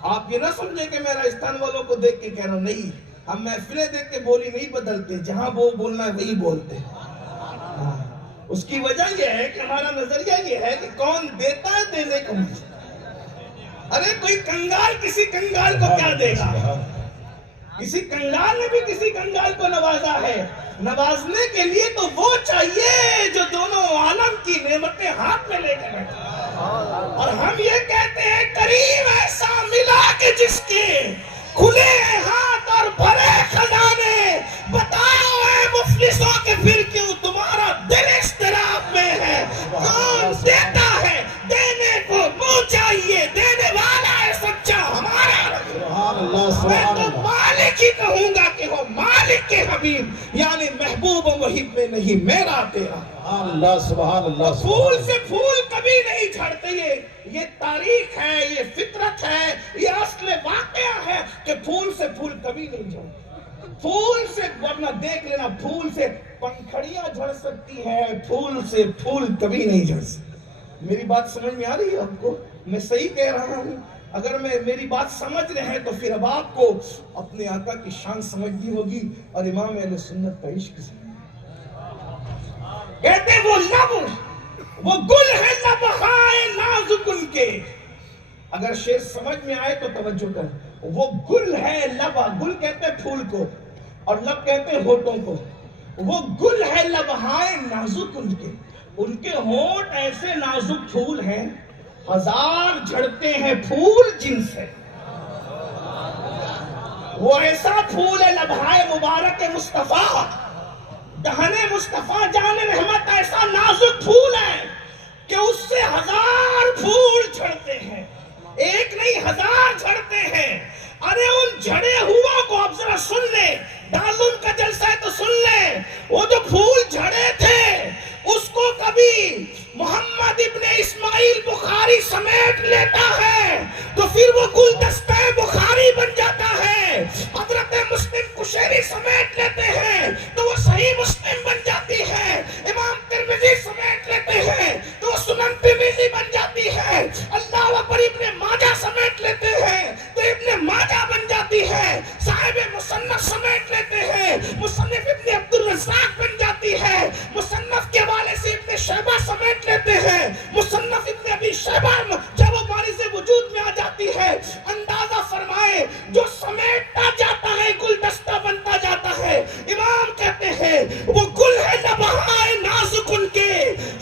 آپ یہ نہ سمجھے کہ میں راجستھان والوں کو دیکھ کے کہہ رہا ہوں. نہیں, ہم محفلیں دیکھ کے بولی نہیں بدلتے, جہاں وہ بولنا ہے وہی بولتے. اس کی وجہ یہ ہے کہ ہمارا نظریہ یہ ہے کہ کون دیتا ہے دینے کو. ارے کوئی کنگال کسی کنگال کو کیا دے گا. کسی کنگال نے بھی کسی کنگال کو نوازا ہے. نوازنے کے لیے تو وہ چاہیے جو دونوں عالم کی نعمتیں ہاتھ میں لے کے بیٹھے. اور ہم یہ کہتے ہیں کریم ایسا ملا کہ جس کے کھلے ہاتھ اور بھرے خزانے. بتاؤ اے مفلسوں کہ پھر کیوں تمہارا دل اضطراب میں ہے. کون دیتا ہے دینے کو منہ چاہیے, دینے والا ہے سچا ہمارا. سبحان اللہ میں سبحان تو اللہ. مالک ہی کہوں گا کہ وہ مالک کے حبیب یعنی محبوب و محب میں نہیں میرا تیرا. سبحان اللہ سبحان اللہ. پھول سے پھول کبھی نہیں جھڑتے. یہ تاریخ ہے, یہ فطرت ہے, یہ اصل واقعہ ہے کہ پھول سے پھول کبھی نہیں جھڑتے. پھول سے ورنہ دیکھ لینا پھول سے پنکھڑیاں جھڑ سکتی ہیں, پھول سے پھول کبھی نہیں جھڑ سکتے. میری بات سمجھ میں آ رہی ہے آپ کو؟ میں صحیح کہہ رہا ہوں. اگر میری بات سمجھ رہے ہیں تو پھر اب آپ کو اپنے آقا کی شان سمجھنی ہوگی اور امام اہل سنت کا عشق سمجھنا. کہتے ہیں وہ لب وہ گل ہے لبہائے نازک ان کے. اگر شعر سمجھ میں آئے تو توجہ کر. وہ گل ہے لبا, گل کہتے ہیں پھول کو اور لب کہتے ہیں ہونٹوں کو. وہ گل ہے لبہائے نازک ان کے ہونٹ ایسے نازک پھول ہیں ہزار جھڑتے ہیں پھول جن سے. وہ ایسا پھول ہے لبہائے مبارک مصطفیٰ, دہن مصطفیٰ جان رحمت ایسا نازک پھول ہے کہ اس سے ہزار پھول جھڑتے ہیں. ایک نہیں ہزار جھڑتے ہیں. ارے ان جھڑے ہوا کو اب ذرا سن لے, دارالعلوم کا جلسہ ہے تو سن لے. وہ جو پھول جھڑے تھے اس کو کبھی محمد ابن اسماعیل بخاری سمیٹ لیتا ہے تو پھر وہ گلدستہ بخاری بن جاتا ہے. حضرت مسلم قشیری سمیٹ لیتے ہیں تو وہ صحیح مسلم بن جاتی ہے. امام ترمذی سمیٹ لیتے ہیں تو وہ سنن ترمذی بن جاتی ہے. اللہ اکبر ابن ماجہ سمیٹ لیتے ہیں تو ابن ماجہ بن جاتی ہے. صاحب مصنف سمیٹ لیتے ہیں, مصنف ابن عبد الرزاق بن جاتی ہے. مصنف کے حوالے سے ابن شیبہ سمیٹ لیتے ہیں, مصنف ابن ابی شیبہ جب وہ بارز وجود میں آ جاتی ہے. اندازہ فرمائے جو سمیٹتا جاتا ہے گلدستہ بنتا جاتا ہے. امام کہتے ہیں وہ گل ہے لبہائے نازک ان کے,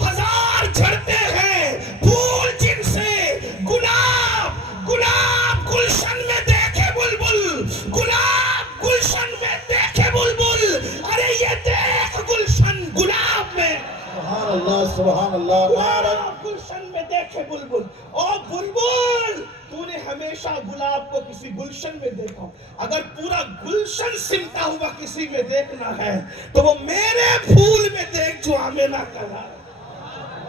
ہزار جھڑتے ہیں پھول جن سے. گلاب گلاب گلشن میں دیکھے بلبل, گلاب گلشن میں دیکھے بلبل. ارے یہ دیکھ گلشن گلاب میں, سبحان اللہ سبحان اللہ. نعرہ گلشن میں دیکھے بلبل. اور بلبل تو نے ہمیشہ گلاب کو کسی گلشن میں دیکھا. اگر پورا گلشن سمتا ہوا کسی میں دیکھنا ہے تو وہ میرے پھول میں دیکھ جو آمینہ کا ہے.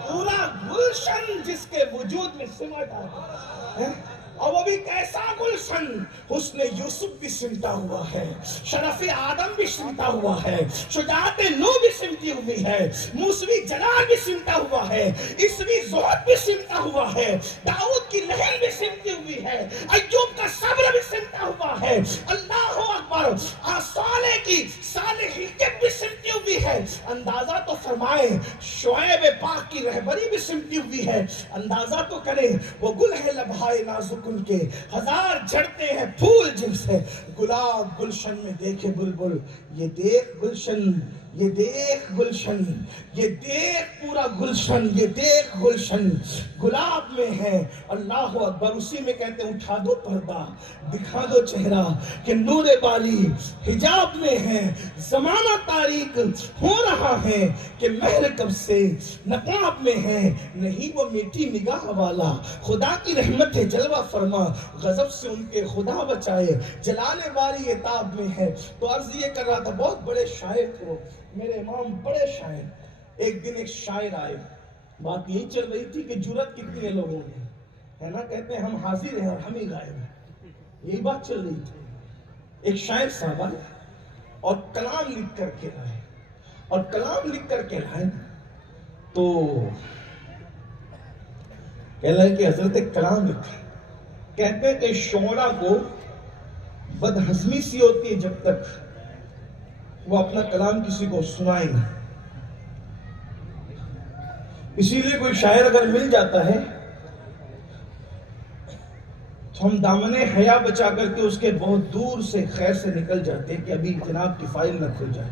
پورا گلشن جس کے وجود میں سمٹ آتا ہے, اور وہ بھی کیسا گلشن, حسن یوسف بھی سمٹا ہوا ہے, شرف آدم بھی سمٹا ہوا ہے, شجاعت نو بھی سمٹی ہوئی ہے, موسوی جلال بھی سمٹا ہوا ہے, عیسوی زہد بھی سمٹا ہوا ہے, داؤد کی لہر بھی سمٹی ہوئی ہے, ایوب کا صبر بھی سمٹا ہوا ہے. اللہ اکبر. صالح کی صالحیت بھی سمٹی ہوئی ہے. اندازہ تو فرمائیں شعیب پاک کی رہبری بھی سمٹی ہوئی ہے. اندازہ تو کریں وہ گل ہے لبہائے نازک ان کے, ہزار جھڑتے ہیں پھول جن سے. گلاب گلشن میں دیکھے بلبل, یہ دیکھ گلشن یہ دیکھ گلشن، یہ دیکھ پورا گلشن، یہ دیکھ گلشن گلاب میں ہے۔ اللہ اکبر۔ اسی میں کہتے ہیں اٹھا دو پردہ، دکھا دو چہرہ کہ نور باری حجاب میں ہے۔ زمانہ تاریک ہو رہا ہے کہ مہر کب سے نقاب میں ہے۔ نہیں وہ میٹھی نگاہ والا، خدا کی رحمت ہے جلوہ فرما، غضب سے ان کے خدا بچائے، جلال باری عتاب میں ہے۔ تو عرض یہ کر رہا تھا، بہت بڑے شاعر تھے وہ، میرے امام بڑے شاعر۔ ایک دن ایک شاعر آئے، بات یہی چل رہی تھی کہ جرأت کتنی ہے لوگوں میں، ہے نا، کہتے ہیں ہم حاضر ہیں اور ہم ہی غائب ہیں، یہی بات چل رہی تھی۔ ایک شاعر صاحب آئے اور کلام لکھ کر کے لائے، اور کلام لکھ کر کے لائے تو کہہ لائے کہ حضرت کلام لکھا۔ کہتے ہیں کہ شعرا کو بدہضمی سی ہوتی ہے جب تک وہ اپنا کلام کسی کو سنائے گا، اسی لیے کوئی شاعر اگر مل جاتا ہے تو ہم دامن حیا بچا کر کے اس کے بہت دور سے خیر سے نکل جاتے ہیں کہ ابھی جناب کی فائل نہ کھل جائے،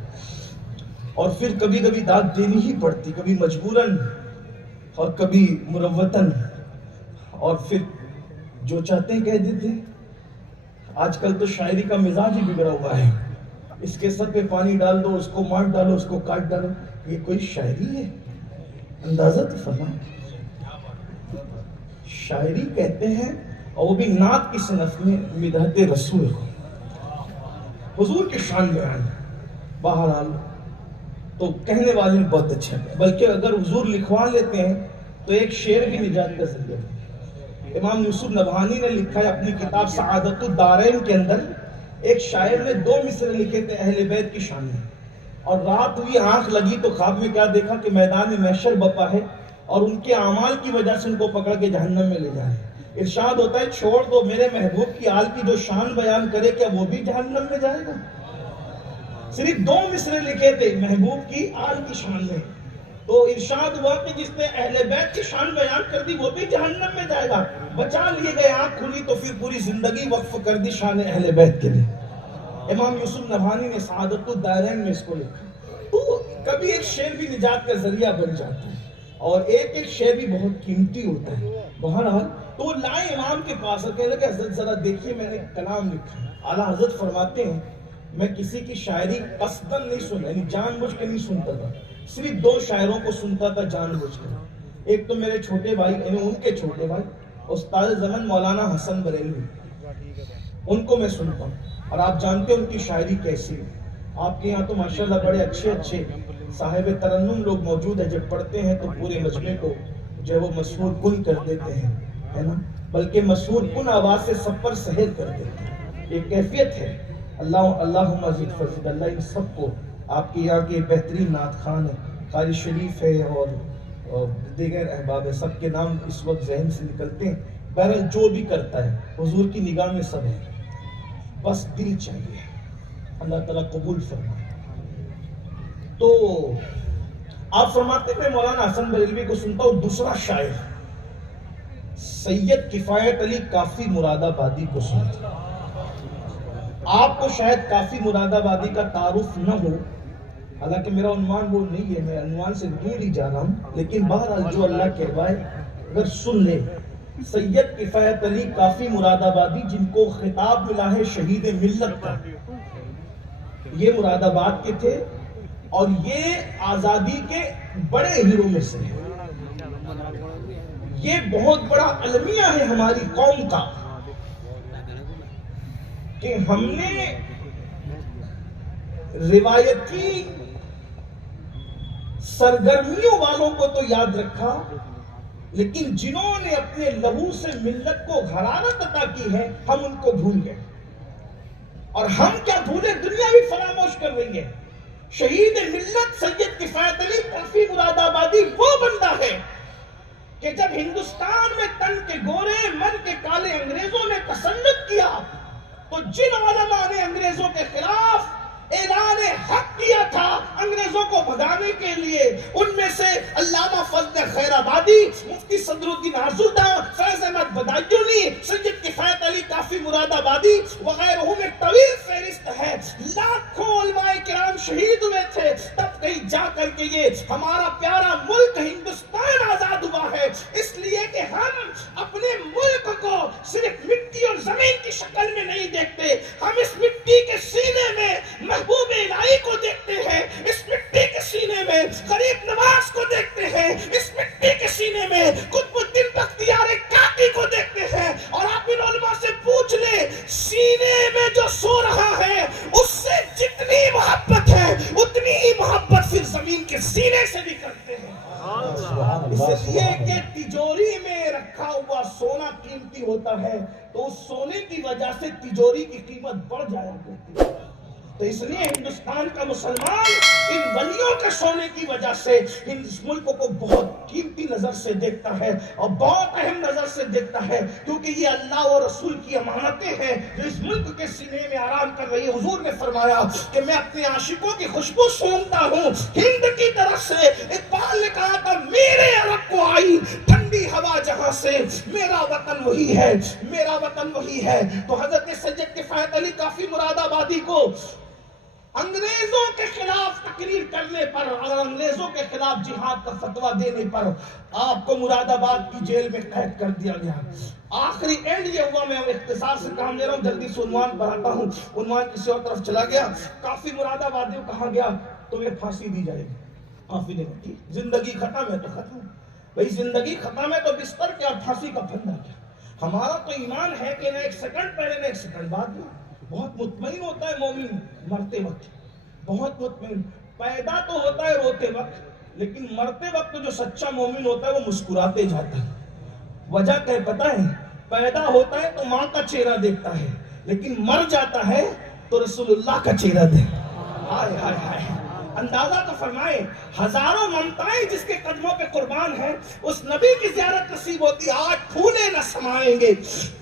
اور پھر کبھی کبھی داد دینی ہی پڑتی، کبھی مجبوراً اور کبھی مروتاً، اور پھر جو چاہتے ہیں کہہ دیتے ہیں۔ آج کل تو شاعری کا مزاج ہی بگڑا ہوا ہے، اس کے سر پہ پانی ڈال دو، اس کو مار ڈالو، اس کو کاٹ ڈالو، یہ کوئی شاعری ہے؟ اندازہ تو فرمائیں۔ شاعری کہتے ہیں، اور وہ بھی نعت کی صنف میں، مدحت رسول کو، حضور کے شان بیان۔ بہرحال تو کہنے والے بہت اچھے ہیں، بلکہ اگر حضور لکھوا لیتے ہیں تو ایک شعر بھی نجات کا ذریعہ ہے۔ امام یوسف نبہانی نے لکھا ہے اپنی کتاب سعادت الدارین کے اندر، ایک شاعر نے 2 مصرع لکھے تھے اہل بیت کی شان میں، اور رات ہوئی آنکھ لگی تو خواب میں کیا دیکھا کہ میدان محشر بپا ہے اور ان کے اعمال کی وجہ سے ان کو پکڑ کے جہنم میں لے جائے۔ ارشاد ہوتا ہے چھوڑ دو میرے محبوب کی آل کی جو شان بیان کرے، کیا وہ بھی جہنم میں جائے گا؟ صرف 2 مصرع لکھے تھے محبوب کی آل کی شان میں، تو ارشاد ہوا کہ جس نے اہل بیت کی شان بیان کر دی وہ بھی جہنم میں جائے گا۔ بچا لیے گئے، آنکھ کھلی تو پھر پوری زندگی وقف کر دی شان اہل بیت کے لیے۔ امام یوسف نبہانی نے سعادت الدارین میں اس کو لکھا۔ تو کبھی ایک شعر بھی نجات کا ذریعہ بن جاتا ہے، اور ایک شعر بھی بہت قیمتی ہوتا ہے۔ بہرحال تو لائے امام کے پاس اور کہنے لگے حضرت ذرا دیکھیے میں نے کلام لکھا ہے۔ اعلیٰ حضرت فرماتے ہیں میں کسی کی شاعری قصداً نہیں سنتا، یعنی جان بوجھ کے نہیں سنتا تھا، صرف 2 شاعروں کو سنتا تھا جان بوجھ کر۔ ایک تو میرے چھوٹے بھائی، یعنی ان کے چھوٹے بھائی استاد زمن مولانا حسن بریلوی، ان کو میں سنتا ہوں، اور آپ جانتے ہیں ان کی شاعری کیسی ہے۔ آپ کے یہاں تو ماشاءاللہ بڑے اچھے صاحب ترنم لوگ موجود ہیں، جب پڑھتے ہیں تو پورے مجمع کو جو ہے وہ مسحور کن کر دیتے ہیں، ہے نا، بلکہ مسحور کن آواز سے سب پر سحر کر دیتے ہیں۔ ایک کیفیت ہے۔ اللہم زد فزد، اللہ ان سب کو، آپ کے یہاں کے بہترین نعت خان قاری شریف ہے اور دیگر احباب ہے، سب کے نام اس وقت ذہن سے نکلتے ہیں۔ بہرحال جو بھی کرتا ہے حضور کی نگاہ میں سب ہے، بس دل چاہیے، اللہ تعالیٰ قبول فرمائے۔ تو آپ فرماتے ہیں میں مولانا حسن بریلوی کو سنتا ہوں۔ دوسرا شاعر سید کفایت علی کافی مراد آبادی کو سنتا ہوں۔ آپ کو شاید کافی مراد آبادی کا تعارف نہ ہو، حالانکہ میرا عنوان وہ نہیں ہے، میں عنوان سے دور ہی جا رہا ہوں، لیکن بہرحال جو اللہ کہوائے اگر سن لے۔ سید کفایت علی کافی مراد آبادی، جن کو خطاب ملا ہے شہید ملت کا، یہ مراد آباد کے تھے، اور یہ آزادی کے بڑے ہیرو میں سے ہیں۔ یہ بہت بڑا المیہ ہے ہماری قوم کا کہ ہم نے روایتی سرگرمیوں والوں کو تو یاد رکھا، لیکن جنہوں نے اپنے لہو سے ملت کو حرارت عطا کی ہے ہم ان کو بھول گئے، اور ہم کیا بھولے، دنیا بھی فراموش کر رہی ہے۔ شہید ملت سید کفایت علی کافی مراد آبادی وہ بندہ ہے کہ جب ہندوستان میں تن کے گورے من کے کالے انگریزوں نے تسلط کیا تو جن علماء نے انگریزوں کے خلاف اعلان حق کیا تھا انگریزوں کو بھگانے کے لیے، ان میں سے علامہ فضل خیر آبادی، مفتی صدر الدین آزردہ، فیض احمد بدایونی، سید کفایت علی کافی مراد آبادی وغیرہ میں طویل فہرست ہے۔ لاکھوں علماء کرام شہید ہوئے تھے، تب کہیں جا کر کے یہ ہمارا پیارا ملک ہندوستان آزاد ہوا ہے اس لیے کہ ہم اپنے ملک کو صرف مٹی اور زمین کی شکل میں نہیں دیکھتے، ہم اس مٹی کے سینے میں محبوب الہی کو دیکھتے ہیں، اس مٹی کے سینے میں غریب نواز کو دیکھتے ہیں، اس مٹی کے سینے میں قطب الدین بختیار کاکی کو دیکھتے ہیں۔ اور آپ ان علماء سے پوچھ لیں، سینے میں جو سو رہا ہے اس سے جتنی محبت ہے اتنی ہی محبت پھر زمین کے سینے سے بھی کرتے ہیں۔ اس لیے کہ تجوری میں رکھا ہوا سونا قیمتی ہوتا ہے تو اس سونے کی وجہ سے تجوری کی قیمت بڑھ جایا کرتی ہے۔ تو اس لیے ہندوستان کا مسلمان ان ولیوں کے سونے کی وجہ سے اس ملک کو بہت قیمتی نظر سے دیکھتا ہے اور بہت اہم نظر سے دیکھتا ہے، کیونکہ یہ اللہ اور رسول کی امانتیں ہیں جو اس ملک کے سینے میں آرام کر رہی ہے۔ حضور نے فرمایا کہ میں اپنے عاشقوں کی خوشبو سونگتا ہوں ہند کی طرف سے۔ اقبال نے کہا تھا میرے عرب کو آئی ٹھنڈی ہوا جہاں سے، میرا وطن وہی ہے، میرا وطن وہی ہے۔ تو حضرت سید کفایت علی کافی مراد آبادی کو انگریزوں کے خلاف تقریر کرنے پر اور انگریزوں کے خلاف جہاد کا فتویٰ دینے پر آپ کو مراد آباد کی جیل میں قید کر دیا گیا۔ آخری اینڈ یہ ہوا، میں اختصار سے کام لے رہا ہوں، جلدی سے عنوان بڑھاتا ہوں، عنوان کسی اور طرف چلا گیا۔ کافی مراد آبادی کو کہا گیا تمہیں پھانسی دی جائے گی۔ کافی نے کہا زندگی ختم ہے تو ختم، بھئی زندگی ختم ہے تو بستر کیا، پھانسی کا پھندا کیا۔ ہمارا تو ایمان ہے کہ نہ ایک سیکنڈ پہلے نہ ایک سیکنڈ بعد میں بہت مطمئن ہوتا ہے مومن مرتے وقت، بہت مطمئن۔ پیدا تو ہوتا ہے روتے وقت، لیکن مرتے وقت جو سچا مومن ہوتا ہے وہ مسکراتے جاتا ہے۔ وجہ کیا پتہ ہے؟ پیدا ہوتا ہے تو ماں کا چہرہ دیکھتا ہے، لیکن مر جاتا ہے تو رسول اللہ کا چہرہ دیکھتا ہے۔ ہائے ہائے ہائے، اندازہ تو فرمائے، ہزاروں ممتائیں جس کے قدموں پہ قربان ہیں، اس نبی کی زیارت نصیب ہوتی، آج پھولے نہ سمائیں گے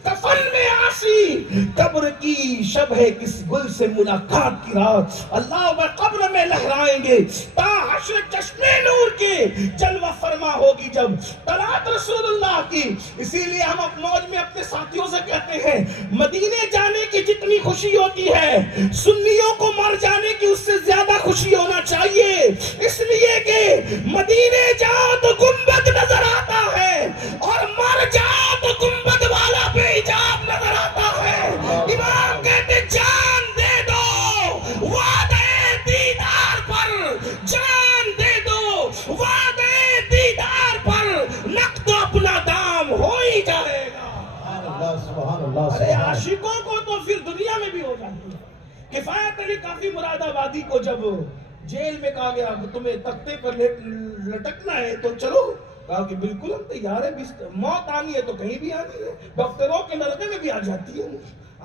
کفن میں آسی، قبر کی شب ہے کس گل سے ملاقات کی رات، اللہ اکبر قبر میں لہرائیں گے تا حشر چشمے نور کے جلوہ فرما ہوگی جب طلعت رسول اللہ کی۔ اسی لیے ہم موج میں اپنے ساتھیوں سے کہتے ہیں مدینے جانے کی جتنی خوشی ہوتی ہے سنیوں کو مر جانے کی اس سے زیادہ خوشی ہونا چاہیے، اس لیے کہ مدینے جاؤ تو گنبد نظر آتا ہے اور مر جاؤ تو گنبد والا بے حجاب نظر آتا ہے۔ امام کہتے جان دے دو وعدے دیدار پر، جان دے دو وعدے دیدار پر، نقد اپنا دام ہو ہی جائے گا۔ سبحان اللہ، ارے عاشقوں کو تو پھر دنیا میں بھی ہو جاتی ہے۔ کفایت علی کافی مراد آبادی کو جب جیل میں کہا گیا کہ تمہیں تختے پر لٹکنا ہے تو چلو، کہا کہ بالکل ہم تیار ہیں، موت آنی ہے تو کہیں بھی آنی ہے، ڈاکٹروں کے نرقے میں بھی آ جاتی ہے،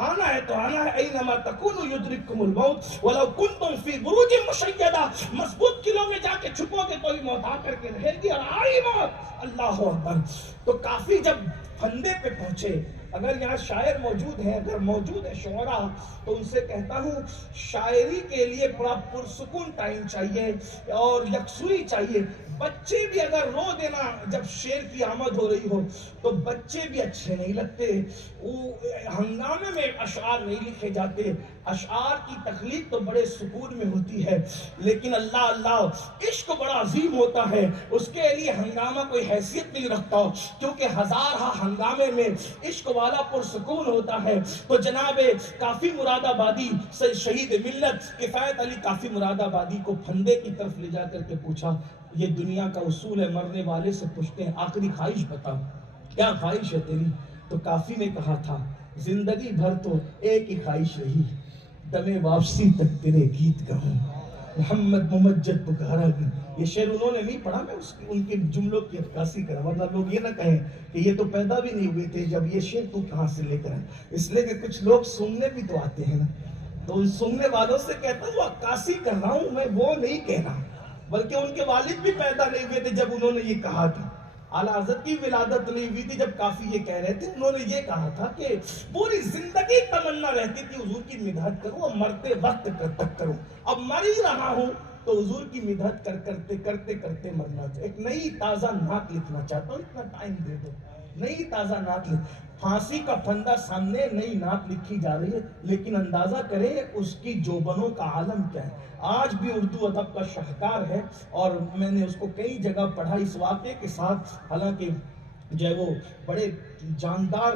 آنا ہے تو آنا ہے، اینما تکونوا یدرککم الموت ولو کنتم فی بروج مشیدہ، مضبوط قلعوں میں جا کے چھپو گے تو موت آ کر کے رہے گی، اور آئی موت، اللہ اکبر۔ تو کافی جب پھندے پہ پہنچے، اگر یہاں شاعر موجود ہے، اگر موجود ہے شعراء، تو ان سے کہتا ہوں شاعری کے لیے بڑا پرسکون ٹائم چاہیے اور یکسوئی چاہیے۔ بچے بھی اگر رو دینا جب شعر کی آمد ہو رہی ہو تو بچے بھی اچھے نہیں لگتے، ہنگامے میں اشعار نہیں لکھے جاتے، اشعار کی تخلیق تو بڑے سکون میں ہوتی ہے، لیکن اللہ اللہ عشق بڑا عظیم ہوتا ہے، اس کے لیے ہنگامہ کوئی حیثیت نہیں رکھتا، کیونکہ ہزارہ ہنگامے میں عشق والا پرسکون ہوتا ہے۔ تو جناب کافی مراد آبادی سے شہید ملت کفایت علی کافی مراد آبادی کو پھندے کی طرف لے جا کر کے پوچھا، یہ دنیا کا اصول ہے، مرنے والے سے پوچھتے ہیں آخری خواہش بتا، کیا خواہش ہے تیری؟ تو کافی نے کہا تھا زندگی بھر تو ایک ہی خواہش رہی، دمِ واپسی تک تیرے گیت گاؤں، محمد ممجد پکارا گیا۔ یہ شعر انہوں نے نہیں پڑھا، میں ان کے جملوں کی عکاسی کرا، ورنہ لوگ یہ نہ کہیں کہ یہ تو پیدا بھی نہیں ہوئے تھے جب یہ شعر تو کہاں سے لے کر آئے، اس لیے کہ کچھ لوگ سننے بھی تو آتے ہیں نا، تو ان سننے والوں سے کہتا ہوں وہ عکاسی کر رہا ہوں، میں وہ نہیں کہہ رہا، بلکہ ان کے والد بھی پیدا نہیں ہوئے تھے جب انہوں نے یہ کہا تھا، اعلیٰ حضرت کی ولادت نہیں ہوئی تھی جب کافی یہ کہہ رہے تھے، انہوں نے یہ کہا تھا کہ پوری زندگی تمنا رہتی تھی حضور کی مدحت کروں اور مرتے وقت تک کروں، اب مر ہی رہا ہوں تو حضور کی مدحت کرتے کرتے مرنا چاہتا، ایک نئی تازہ نعت لکھنا چاہتا ہوں، اتنا ٹائم دے دو۔ نئی تازہ نعت پھانسی کا پھندا سامنے نئی نعت لکھی جا رہی ہے، لیکن اندازہ کریں اس کی جوبنوں کا عالم کیا ہے. آج بھی اردو ادب کا شاہکار ہے، اور میں نے اس کو کئی جگہ پڑھا اس واقعے کے ساتھ. حالانکہ جو ہے وہ بڑے جاندار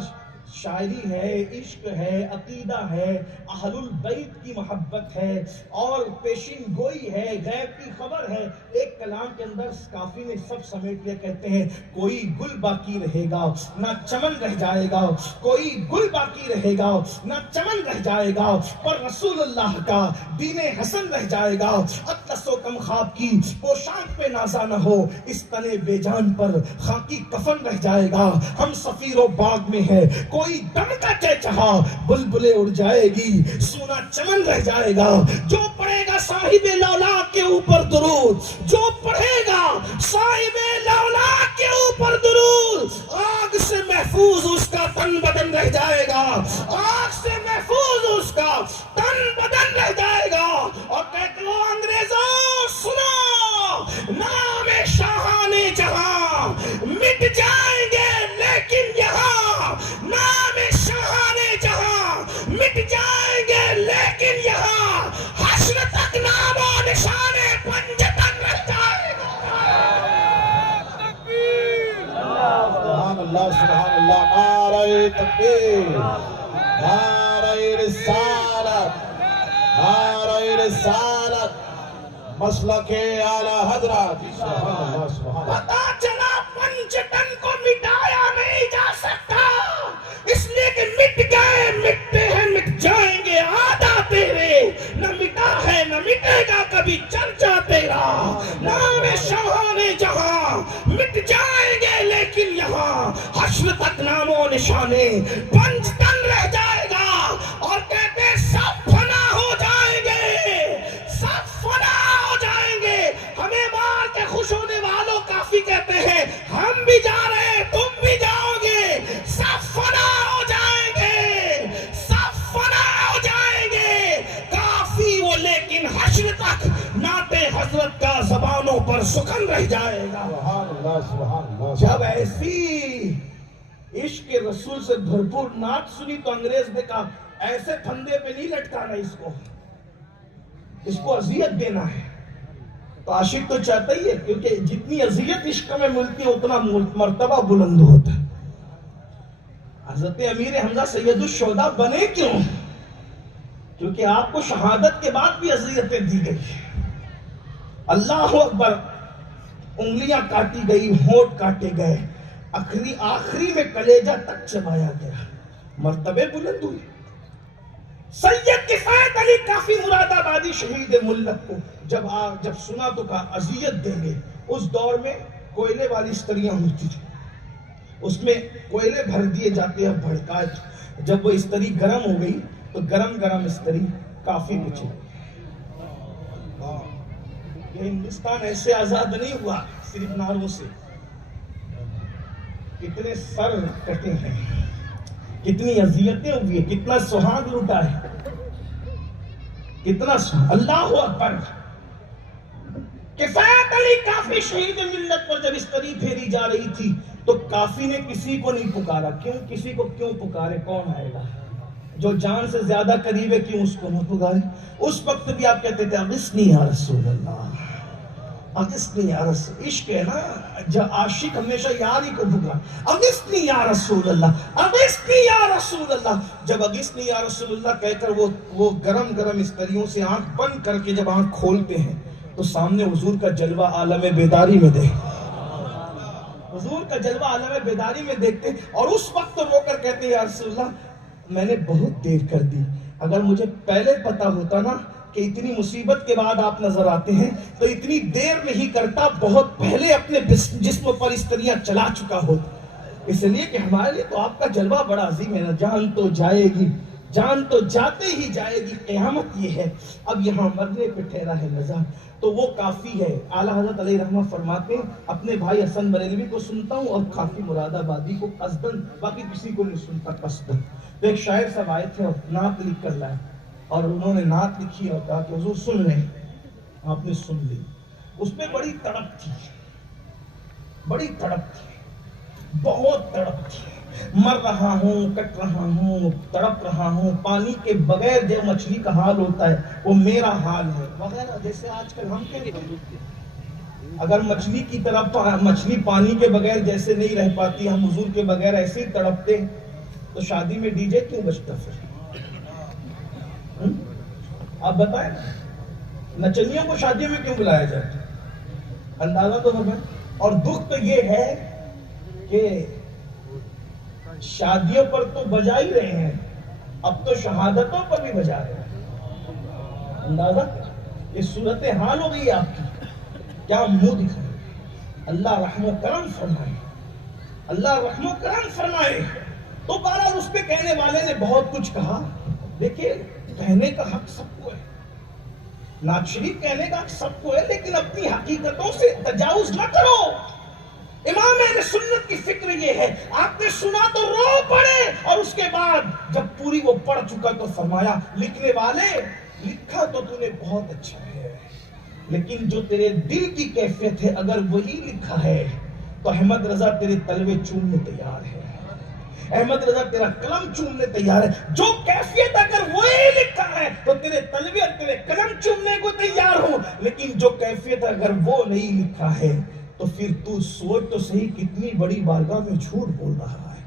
شاعری ہے، عشق ہے، عقیدہ ہے، اہل البیت کی محبت ہے، اور پیشین گوئی ہے، غیب کی خبر ہے. ایک کلام کے اندر کافی نے سب سمیٹ لیا. کہتے ہیں کوئی گل باقی رہے گا نہ چمن رہ جائے گا، کوئی گل باقی رہے گا نہ چمن رہ جائے گا، پر رسول اللہ کا دین حسن رہ جائے گا. اطلس و کم خواب کی پوشاک پہ نازا نہ ہو، اس تنے بے جان پر خاکی کفن رہ جائے گا. ہم سفیر و باغ میں ہے، کوئی دم کا چہچہا، بلبلے اڑ جائے گی، سونا چمن رہ جائے گا. جو پڑھے گا صاحب لولا کے اوپر درود، جو پڑھے گا صاحب لولا کے اوپر درود، آگ سے محفوظ اس کا تن بدن رہ جائے گا، آگ سے محفوظ اس کا تن بدن رہ جائے گا. اور کہتے ہو انگریزوں سنو، نام شاہان جہاں مٹ جائیں گے لیکن یہاں، نام شاہان جہاں مٹ جائیں گے لیکن یہاں، حشر تک نام و نشان پنجتن رہ جائے گا. سبحان اللہ سبحان اللہ. نعرہ تکبیر، نعرہ رسالت، نعرہ رسالت، مسلک اعلی حضرت. سبحان اللہ سبحان اللہ. پتا چلا پنجتن کو مٹایا نہیں جا سکتا، اس لیے کہ مٹ گئے، مٹتے ہیں، مٹ جائیں گے. آدھا تیرے نہ مٹا ہے نہ مٹے گا کبھی چرچا تیرا. نام شاہان جہاں مٹ جائیں گے لیکن یہاں، حشر تک نام و نشانے پنجتن رہ جائے گا. اور کہتے ہیں سب فنا ہو جائیں گے، سب فنا ہو جائیں گے. ہمیں مار کے خوش ہونے والوں کافی کہتے ہیں ہم بھی جا رہے ہیں تم بھی جاؤ گے. سب فنا ہو جائیں گے، سب فنا ہو جائیں گے. کافی وہ لیکن حشر تک نعت حضرت کا زبانوں پر سخن رہ جائے گا. سبحان اللہ سبحان اللہ. جب ایسی عشق رسول سے بھرپور نعت سنی تو انگریز نے کہا ایسے پھندے پہ نہیں لٹکانا اس کو اذیت دینا ہے. تو عاشق تو چاہتا ہی ہے، کیونکہ جتنی اذیت عشق میں ملتی ہے اتنا مرتبہ بلند ہوتا ہے. حضرت امیر حمزہ سید الشہداء بنے کیوں؟ کیونکہ آپ کو شہادت کے بعد بھی اذیتیں دی گئی. اللہ اکبر، انگلیاں کاٹی گئی، ہونٹ کاٹے گئے، آخری میں کلیجہ تک چبایا گیا، مرتبے بلند ہوئے. سید کفایت علی کافی مراد آبادی شہید ملت کو جب سنا تو کہا اذیت دیں گے. اس دور میں کوئلے والی استریاں ہوتی تھی، اس میں کوئلے بھر دیے جاتے ہیں بھڑکا. جب وہ استری گرم ہو گئی تو گرم استری کافی بچے. یہ ہندوستان ایسے آزاد نہیں ہوا صرف ناروں سے. کتنے سر کٹے ہیں، کتنی اذیتیں ہوئی ہیں، کتنا سہاگ لوٹا ہے، کتنا اللہ اکبر. کفایت علی کافی شہید ملت پر جب استری پھیری جا رہی تھی تو کافی نے کسی کو نہیں پکارا. کیوں؟ کسی کو کیوں پکارے؟ کون آئے گا؟ جو جان سے زیادہ قریب ہے کیوں اس کو نہ پکارے؟ اس وقت بھی آپ کہتے تھے اغثنی یا رسول اللہ، اغثنی یا رسول. عشق ہے نا، جب عاشق ہمیشہ یار ہی کو پکار، اغثنی یا رسول اللہ، اغثنی یا رسول اللہ. جب اغثنی یا رسول اللہ کہہ کر وہ گرم استریوں سے آنکھ بند کر کے جب آنکھ کھولتے ہیں تو سامنے حضور کا جلوہ عالم بیداری میں حضور کا جلوہ عالم بیداری میں دیکھتے ہیں. اور اس وقت رو کر کہتے ہیں یا رسول اللہ میں نے بہت دیر کر دی، اگر مجھے پہلے پتا ہوتا نا کہ اتنی مصیبت کے بعد آپ نظر آتے ہیں تو اتنی دیر نہیں کرتا، بہت پہلے اپنے جسم پر استریاں چلا چکا ہوتا. اس لیے کہ ہمارے لیے تو آپ کا جلوہ بڑا عظیم ہے نا. جان تو جائے گی، جان تو جاتے ہی جائے گی، قیامت یہ ہے، اب یہاں مرنے پہ ٹھہرا ہے نظر. تو وہ کافی ہے. اعلیٰ حضرت علیہ رحمہ فرماتے ہیں اپنے بھائی حسن بریلوی کو سنتا ہوں اور کافی مراد آبادی کو قصدن، باقی کسی کو نہیں سنتا قصدن. تو ایک شاعر صاحب آئے تھے اور نعت لکھ کر لائے، اور انہوں نے نعت لکھی اور کہا کہ حضور سن لیں. آپ نے سن لی. اس میں بڑی تڑپ تھی، بڑی تڑپ تھی. بہت تڑپتی ہے. مر رہا ہوں, کٹ رہا ہوں, تڑپ رہا ہوں, پانی کے بغیر جو مچھلی کا حال ہوتا ہے وہ میرا حال ہے وغیرہ. جیسے آج کل ہم کہتے ہیں اگر مچھلی کی طرف مچھلی پانی کے بغیر جیسے نہیں رہ پاتی, ہم حضور کے بغیر ایسے ہی تڑپتے, تو شادی میں ڈی جے کیوں بجتا پھر؟ آپ بتائیں نچنیوں کو شادیوں میں کیوں بلایا جاتا ہے؟ اندازہ تو ہمیں. اور دکھ تو یہ ہے کہ شادیوں پر تو بجا ہی رہے ہیں, اب تو شہادتوں پر بھی بجا رہے ہیں. اندازہ یہ صورت حال ہو گئی آپ کی. کیا منہ دکھائے؟ اللہ رحم و کرم فرمائے, اللہ رحم و کرم فرمائے. تو بہرحال اس پہ کہنے والے نے بہت کچھ کہا. دیکھیے کہنے کا حق سب کو ہے, نعت شریف کہنے کا حق سب کو ہے, لیکن اپنی حقیقتوں سے تجاوز نہ کرو. امام اہل سنت کی فکر یہ ہے, آپ نے سنا تو رو پڑے, اور اس کے بعد جب پوری وہ پڑھ چکا تو فرمایا لکھنے والے لکھا تو تو نے بہت اچھا ہے, لیکن جو تیرے دل کی کیفیت ہے اگر وہی لکھا ہے تو احمد رضا تیرے تلوے چومنے تیار ہے, احمد رضا تیرا قلم چومنے تیار ہے. جو کیفیت اگر وہی لکھا ہے تو تیرے تلوے اور تیرے قلم چومنے کو تیار ہوں, لیکن جو کیفیت اگر وہ نہیں لکھا ہے تو پھر تو سوچ تو صحیح کتنی بڑی بارگاہ میں جھوٹ بول رہا ہے,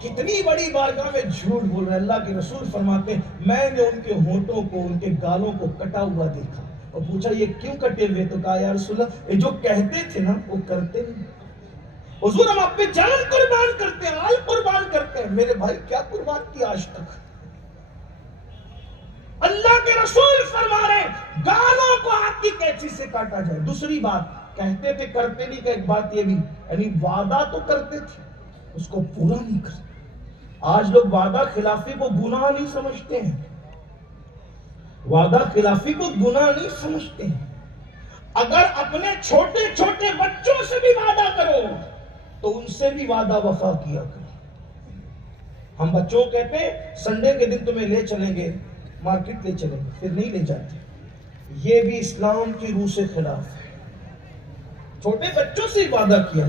کتنی بڑی بارگاہ میں جھوٹ بول رہا ہے. اللہ کے رسول فرماتے ہیں میں نے ان کے ہونٹوں کو, ان کے گالوں کو کٹا ہوا دیکھا, اور پوچھا یہ کیوں کٹے ہوئے؟ تو کہا یا رسول اللہ یہ جو کہتے تھے نا وہ کرتے نہیں. حضور ہم اپنے جان قربان کرتے ہیں, آل قربان کرتے ہیں. میرے بھائی کیا قربان کیا آج تک؟ اللہ کے رسول فرما رہے ہیں گالوں کو آگ کی قینچی سے کاٹا جائے. دوسری بات کہتے تھے کرتے نہیں, کہ ایک بات یہ بھی یعنی وعدہ تو کرتے تھے اس کو پورا نہیں کرتے. آج لوگ وعدہ خلافی کو گناہ نہیں سمجھتے ہیں, وعدہ خلافی کو گناہ نہیں سمجھتے ہیں. اگر اپنے چھوٹے چھوٹے بچوں سے بھی وعدہ کرو تو ان سے بھی وعدہ وفا کیا کرو. ہم بچوں کو کہتے ہیں سنڈے کے دن تمہیں لے چلیں گے, مارکیٹ لے چلیں گے, پھر نہیں لے جاتے. یہ بھی اسلام کی روح سے خلاف ہے. چھوٹے بچوں سے وعدہ کیا.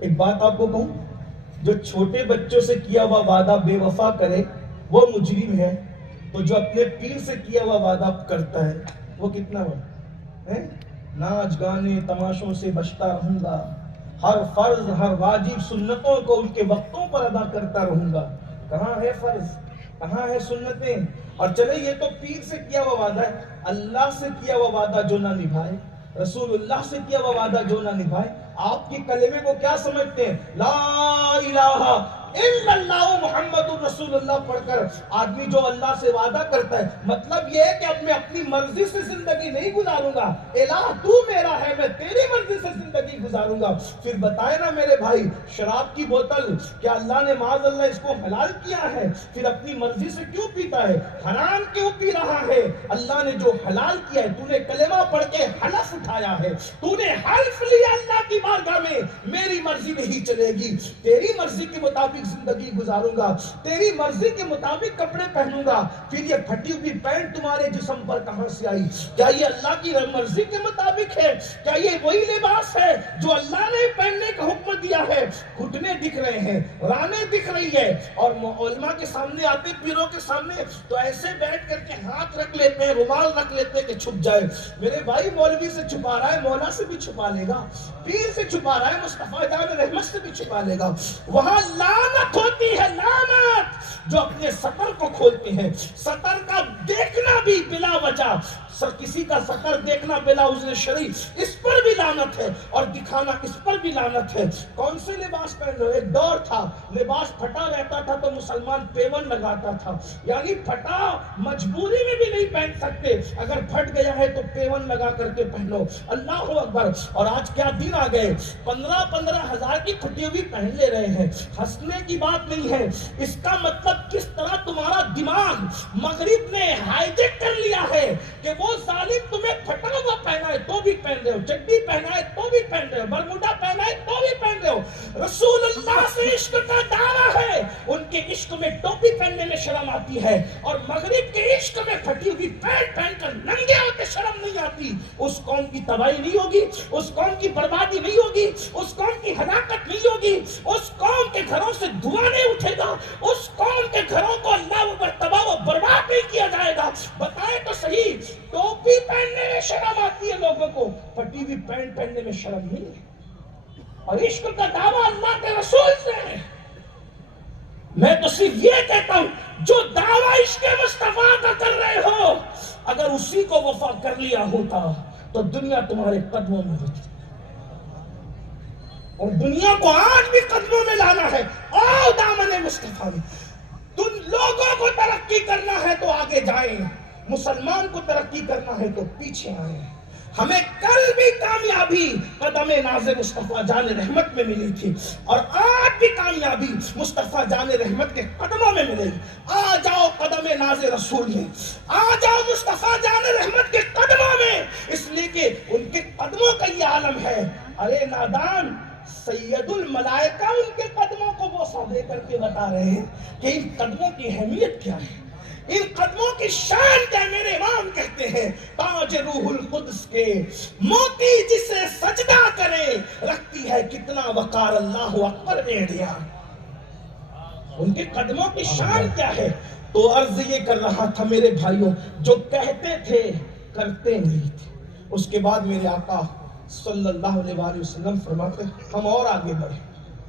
ایک بات آپ کو کہوں, جو چھوٹے بچوں سے کیا ہوا وعدہ بے وفا کرے وہ مجرم ہے, تو جو اپنے پیر سے کیا ہوا وعدہ کرتا ہے وہ کتنا بڑا ہے. ناچ گانے تماشوں سے بچتا رہوں گا, ہر فرض ہر واجب سنتوں کو ان کے وقتوں پر ادا کرتا رہوں گا. کہاں ہے فرض, کہاں ہے سنتیں؟ اور چلے یہ تو پیر سے کیا ہوا وعدہ ہے, اللہ سے کیا ہوا وعدہ جو نہ نبھائے, رسول اللہ سے کیا ہوا وعدہ جو نہ نبھائے. آپ کے کلمے کو کیا سمجھتے ہیں؟ لا الہ الا اللہ محمد رسول اللہ پڑھ کر آدمی جو اللہ سے وعدہ کرتا ہے, مطلب یہ ہے کہ اب میں اپنی مرضی سے زندگی نہیں گزاروں گا, الہ تو میرا ہے, میں تیری مرضی سے زندگی گزاروں گا. پھر بتائے نا میرے بھائی, شراب کی بوتل کیا اللہ نے معاذ اللہ اس کو حلال کیا ہے؟ پھر اپنی مرضی سے کیوں پیتا ہے, حرام کیوں پی رہا ہے؟ اللہ نے جو حلال کیا ہے, تو نے کلمہ پڑھ کے حلف اٹھایا ہے, تو نے حلف لیا اللہ کی بارگاہ میں میری مرضی نہیں چلے گی, تیری مرضی کے مطابق زندگی گزاروں گا, تیری مرضی کے مطابق کپڑے پہنوں گا. پھر یہ پھٹی ہوئی پینٹ تمہارے جسم پر کہاں سے آئی؟ کیا یہ اللہ کی مرضی کے مطابق ہے؟ کیا یہ وہی لباس ہے جو اللہ نے پہننے کا حکم دیا ہے؟ گھٹنے دکھ رہے ہیں, رانیں دکھ رہی ہے, اور علماء کے سامنے آتے, پیروں کے سامنے تو ایسے بیٹھ کر کے ہاتھ رکھ لیتے ہیں, رومال رکھ لیتے ہیں کہ چھپ جائے. میرے بھائی مولوی سے چھپا رہا ہے, مولا سے بھی چھپا لے گا, پیر سے چھپا رہا ہے, مصطفیٰ جان رحمت سے بھی چھپا لے گا. وہاں لعنت ہوتی ہے, لعنت. جو اپنے سطر کو کھولتے ہیں, سطر کا دیکھنا بھی بلا وجہ, کسی کا سطر دیکھنا بلا عذر شرعی, اس پر بھی لعنت ہے, اور دکھانا اس پر بھی لعنت ہے. کون سے لباس پہن رہے ہو؟ ایک دور تھا لباس پھٹا رہتا تھا تو مسلمان پیون لگاتا تھا, یعنی پھٹا مجبوری میں بھی نہیں پہن سکتے, اگر پھٹ گیا ہے تو پیون لگا کر کے پہنو. اللہ اکبر. اور آج کیا دن آ گئے, 15 ہزار کی پھٹی ہوئی پہن لے رہے ہیں. ہنسنے کی بات نہیں ہے, اس کا مطلب کس طرح تمہارا دماغ مغرب نے ہائیجیک کر لیا ہے کہ وہ ظالم تمہیں پھٹا ہوا پہنا ہے تو بھی پہن رہے ہو, چڈی پہنا ہے تو بھی پہن رہے ہو, برموڈا پہنا ہے تو بھی پہن رہے ہو, ہو. رسول اللہ سے عشق کا دعویٰ ہے. ان کے عشق میں ٹوپی پہننے میں شرم آتی ہے اور مغرب کے عشق میں پھٹی ہوئی پینٹ پہن کر ننگے ہوتے شرم نہیں آتی. اس قوم کی تباہی نہیں ہوگی, اس قوم کی بربادی نہیں ہوگی, اس قوم کی ہلاکت نہیں ہوگی, اس قوم کے گھروں سے دھواں نہیں اٹھے گا, اس قوم کے گھروں کو اللہ پر تباہ و برباد نہیں کیا جائے گا. بتائیں تو صحیح, ٹوپی پہننے میں شرم آتی ہے لوگوں کو, پھٹی ہوئی پینٹ پہننے میں شرم نہیں ہے. اور عشق کا دعویٰ اللہ کے رسول سے ہے. میں تو صرف یہ کہتا ہوں, جو دعویٰ عشق مصطفیٰ کا کر رہے ہو, اگر اسی کو وفا کر لیا ہوتا تو دنیا تمہارے قدموں میں ہوتی. اور دنیا کو آج بھی قدموں میں لانا ہے. آؤ دامن مصطفیٰ میں. تم لوگوں کو ترقی کرنا ہے تو آگے جائیں, مسلمان کو ترقی کرنا ہے تو پیچھے آئیں. ہمیں کل بھی کامیابی قدم ناز مصطفیٰ جان رحمت میں ملی تھی, اور آج بھی کامیابی مصطفیٰ جان رحمت کے قدموں میں ملے گی. آ جاؤ قدم ناز رسول میں, آ جاؤ مصطفیٰ جان رحمت کے قدموں میں, اس لیے کہ ان کے قدموں کا یہ عالم ہے. ارے نادان, سید الملائکہ ان کے قدموں کو بوسہ دے کر کے بتا رہے ہیں کہ ان قدموں کی اہمیت کیا ہے, ان قدموں کی شان کیا. میرے امام کہتے ہیں, تاج روح القدس کے موتی جسے سجدہ کرے, رکھتی ہے کتنا وقار اللہ اکبر ایڑیا. ان کے قدموں کی شان کیا ہے. تو عرض یہ کر رہا تھا میرے بھائیوں, جو کہتے تھے کرتے نہیں تھے. اس کے بعد میرے آقا صلی اللہ علیہ وآلہ وسلم فرماتے, ہم اور آگے بڑھے.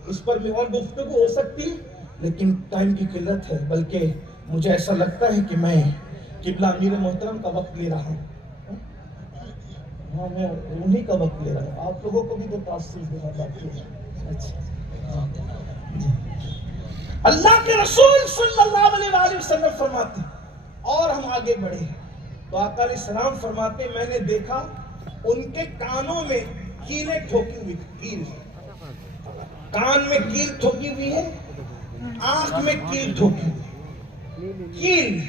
اس پر میں اور گفتگو ہو سکتی لیکن ٹائم کی قلت ہے, بلکہ مجھے ایسا لگتا ہے کہ میں قبلہ امیر محترم کا وقت لے رہا ہوں. ہاں, میں انہی کا وقت لے رہا ہوں, آپ لوگوں کو بھی تو تاثیر دینا باقی ہے. اللہ کے رسول صلی اللہ علیہ وآلہ وسلم فرماتے, اور ہم آگے بڑھے تو آقا علیہ السلام فرماتے, میں نے دیکھا ان کے کانوں میں کیلیں ٹھوکی ہوئی, کیل, کان میں کیل ٹھوکی ہوئی ہے, آنکھ میں کیل ٹھوکی ہوئی. کیل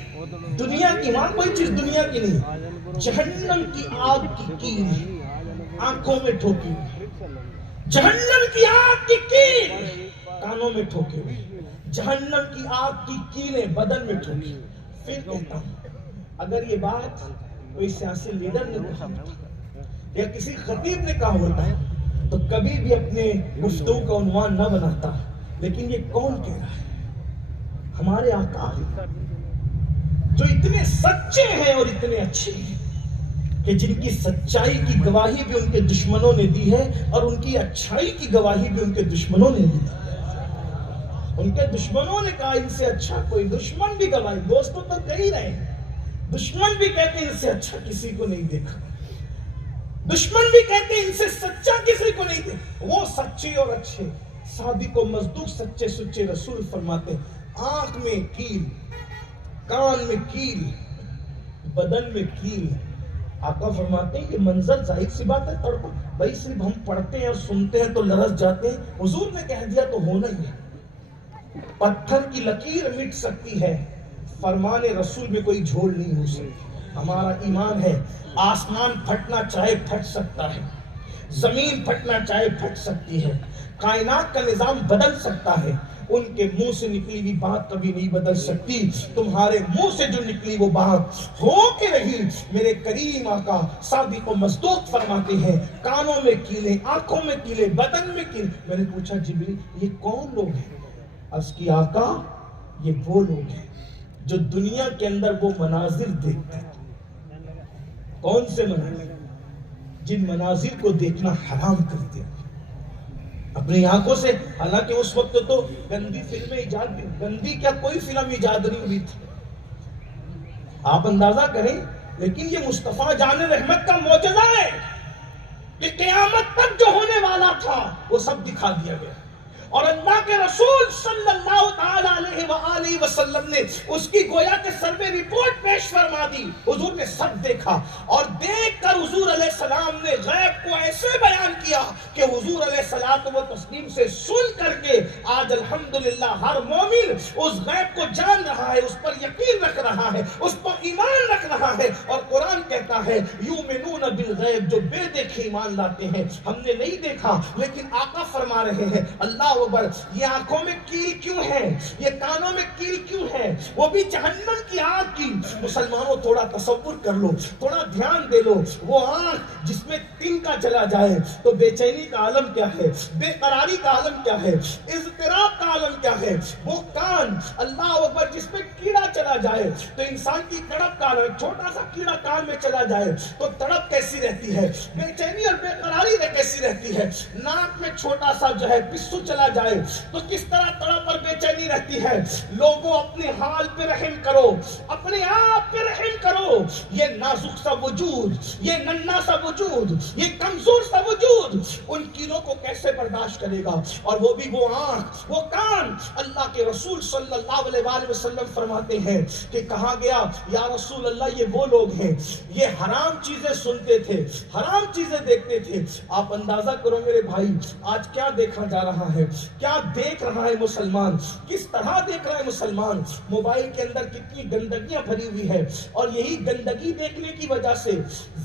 دنیا کی, وہاں کوئی چیز دنیا کی نہیں, جہنم کی آگ کی کیل آنکھوں میں ٹھوکی ہوئی, جہنم کی آگ کی کیل کانوں میں ٹھوکی ہوئی, جہنم کی آگ کی کیلیں بدن میں ٹھوکی ہوئی. پھر کہتا ہوں, اگر یہ بات کوئی سیاسی لیڈر نے کہا یا کسی خطیب نے کہا ہوتا تو کبھی بھی اپنے گفتگو کا عنوان نہ بناتا. لیکن یہ کون کہہ رہا ہے؟ ہمارے آقا جو اتنے سچے ہیں اور اتنے اچھے ہیں کہ جن کی سچائی کی گواہی بھی ان کے دشمنوں نے دی ہے, اور ان کی اچھائی کی گواہی بھی ان کے دشمنوں نے دی ہے. ان کے دشمنوں نے کہا ان سے اچھا کوئی, دشمن بھی گواہی, دوستوں تو کہہ رہے ہیں, دشمن بھی کہتے ہیں ان سے اچھا کسی کو نہیں دیکھا, دشمن بھی کہتے ہیں ان سے سچا کسی کو نہیں دیکھا. وہ سچے اور اچھے, صادق و مصدوق سچے سچے رسول فرماتے, آنکھ میں کیل, کان میں کیل, بدن میں کیل. آقا فرماتے ہیں یہ منظر ظاہر سی بات ہے, تڑپا بھائی صرف ہم پڑھتے ہیں اور سنتے ہیں تو لرز جاتے ہیں. حضور نے کہہ دیا تو ہونا ہی ہے. پتھر کی لکیر مٹ سکتی ہے, فرمان رسول میں کوئی جھول نہیں ہو سکتی. ہمارا ایمان ہے, آسمان پھٹنا چاہے پھٹ سکتا ہے, زمین پھٹنا چاہے پھٹ سکتی ہے, کائنات کا نظام بدل سکتا ہے, ان کے منہ سے نکلی ہوئی بات کبھی نہیں بدل سکتی. تمہارے منہ سے جو نکلی وہ بات ہو کے رہی. میرے کریم آقا صادق و مصدوق فرماتے ہیں, کانوں میں کیلیں, آنکھوں میں کیلیں, بدن میں کیلیں. میں نے پوچھا جبریل یہ کون لوگ ہیں؟ عرض کی آقا یہ وہ لوگ ہیں جو دنیا کے اندر وہ مناظر دیکھتے ہیں. کون سے مناظر؟ جن مناظر کو دیکھنا حرام کرتے ہیں اپنی آنکھوں سے. حالانکہ اس وقت تو گندی فلمیں ایجاد بھی, گندی کیا کوئی فلم ایجاد نہیں ہوئی تھی, آپ اندازہ کریں. لیکن یہ مصطفیٰ جان رحمت کا معجزہ ہے کہ قیامت تک جو ہونے والا تھا وہ سب دکھا دیا گیا. اور اللہ کے رسول صلی اللہ تعالی علیہ وآلہ وسلم نے اس کی گویا کے سروے رپورٹ پیش فرما دی. حضور نے سب دیکھا, اور دیکھ کر حضور علیہ السلام نے غیب کو ایسے بیان کیا کہ حضور علیہ السلام و تسلیم سے سن کر کے آج الحمدللہ ہر مومن اس غیب کو جان رہا ہے, اس پر یقین رکھ رہا ہے, اس پر ایمان رکھ رہا ہے. اور قرآن کہتا کہتا ہے یؤمنون بالغیب، جو بے دیکھے ایمان لاتے ہیں، ہم نے نہیں دیکھا لیکن آقا فرما رہے ہیں اللہ اکبر، یہ آنکھوں میں کیل کیوں ہے، یہ کانوں میں کیل کیوں ہے، وہ بھی جہنم کی آگ کی۔ مسلمانوں تھوڑا تصور کر لو، تھوڑا دھیان دے لو، وہ آنکھ جس میں تنکا چلا جائے تو بے چینی کا عالم کیا ہے، بے قراری کا عالم کیا ہے، اضطراب کا عالم کیا ہے، وہ کان اللہ اکبر جس میں کیڑا چلا جائے تو انسان کی تڑپ کا عالم، چھوٹا سا کیڑا کان میں چلا جائے تو تڑپ کیسی رہتی ہے، بے چینی اور بے قراری کیسی رہتی ہے، ناک میں چھوٹا سا جو ہے پسو چلا جائے تو کس طرح تڑپ اور بے چینی رہتی ہے۔ لوگوں اپنے حال پہ رحم کرو، اپنے آپ پہ رحم کرو، یہ نازک سا وجود، یہ ننھا سا وجود، یہ کمزور سا وجود ان کیلوں کو کیسے برداشت کرے گا، اور وہ بھی وہ آنکھ، وہ کان۔ اللہ کے رسول صلی اللہ علیہ وآلہ وسلم فرماتے ہیں کہ کہا گیا یا رسول اللہ یہ وہ لوگ ہیں یہ حرام چیزیں سنتے تھے، حرام چیزیں دیکھتے تھے۔ آپ اندازہ کرو میرے بھائی آج کیا دیکھا جا رہا ہے، کیا دیکھ رہا ہے مسلمان، کس طرح دیکھ رہا ہے مسلمان۔ موبائل کے اندر کتنی گندگیاں بھری ہوئی ہے، اور یہی گندگی دیکھنے کی وجہ سے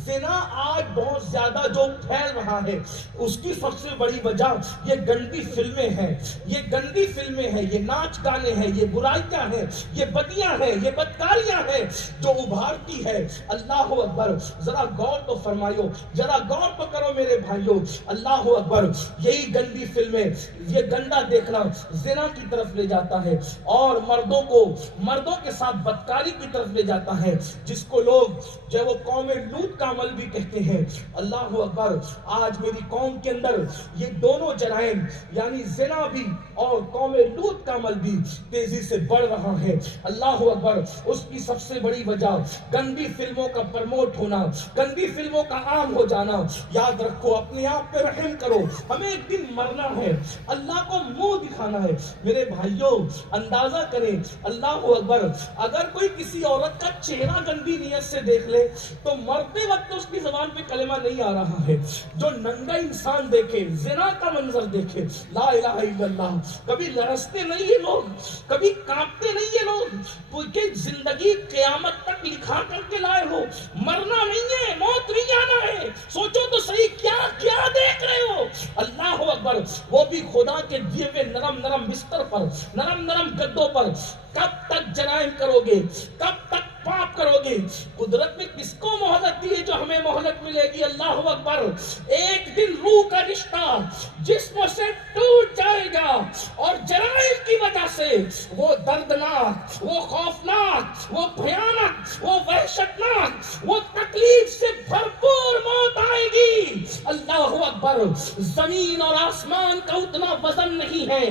زنا آج بہت زیادہ جو پھیل رہا ہے، اس کی سب سے بڑی وجہ یہ گندی فلمیں ہیں، یہ گندی فلمیں ہیں، یہ ناچ گانے ہیں، یہ برائیاں ہیں، یہ بدیاں ہیں، یہ بدکاریاں ہیں جو ابھارتی ہے۔ اللہ اکبر، ذرا غور تو فرمائیو، ذرا غور تو کرو میرے بھائیو، اللہ اکبر، یہی گندی فلمیں، یہ گندا دیکھنا زنا کی طرف لے جاتا ہے، اور مردوں کو مردوں کے ساتھ بدکاری کی طرف لے جاتا ہے، جس کو لوگ جو وہ قوم لوط کا عمل بھی کہتے ہیں۔ اللہ اکبر، آج میری قوم کے اندر یہ دونوں جرائم یعنی زنا بھی اور قوم لوط کا عمل بھی تیزی سے بڑھ رہا ہے۔ اللہ اکبر، اس کی سب سے بڑی وجہ گندی فلموں کا پرموٹ ہونا، گندی فلموں کا عام ہو جانا۔ یاد رکھو، اپنے آپ پہ رحم کرو، ہمیں ایک دن مرنا ہے، اللہ کو منہ دکھانا ہے۔ میرے بھائیوں اندازہ کریں، اللہ اکبر، اگر کوئی کسی عورت کا چہرہ گندی نیت سے دیکھ لے تو مرتے وقت اس کی زبان پہ کلمہ نہیں آ رہا ہے۔ جو ننگا انسان دیکھے، زنا کا منظر دیکھے، لا الہ الا اللہ، کبھی لرزتے نہیں یہ لوگ، کبھی کانپتے نہیں یہ لوگ، کیونکہ زندگی قیامت تک لکھا کر کے لائے ہو، مرنا نہیں ہے، موت نہیں آنا ہے۔ سوچو تو صحیح، کیا کیا دیکھ رہے ہو۔ اللہ اکبر، وہ بھی خدا کے دیے ہوئے نرم نرم بستر پر، نرم نرم گدوں پر۔ کب تک جرائم کرو گے، کب تک پاپ کرو گے؟ قدرت نے کس کو مہلت دی ہے جو ہمیں مہلت ملے گی؟ اللہ اکبر، ایک دن روح کا رشتہ جسم سے ٹوٹ جائے گا، اور جرائم کی وجہ سے وہ دردناک، وہ خوفناک، وہ بھیانک، وہ وحشتناک، وہ تکلیف سے بھرپور موت آئے گی۔ اللہ اکبر، زمین اور آسمان کا اتنا وزن نہیں ہے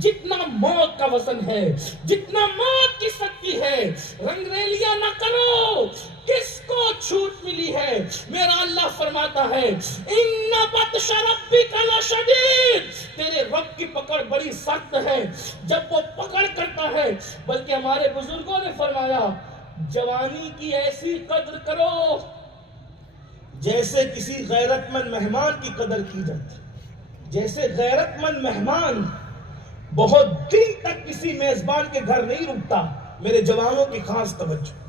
جتنا موت کا وزن ہے، جتنا موت کی سکتی ہے۔ رنگریلیاں نہ کرو، کس کو چھوٹ ملی ہے؟ میرا اللہ فرماتا ہے ان بطش ربک لشدید، تیرے رب کی پکڑ بڑی سخت ہے جب وہ پکڑ کرتا ہے۔ بلکہ ہمارے بزرگوں نے فرمایا جوانی کی ایسی قدر کرو جیسے کسی غیرت مند مہمان کی قدر کی جاتی، جیسے غیرت مند مہمان بہت دن تک کسی میزبان کے گھر نہیں رکتا۔ میرے جوانوں کی خاص توجہ،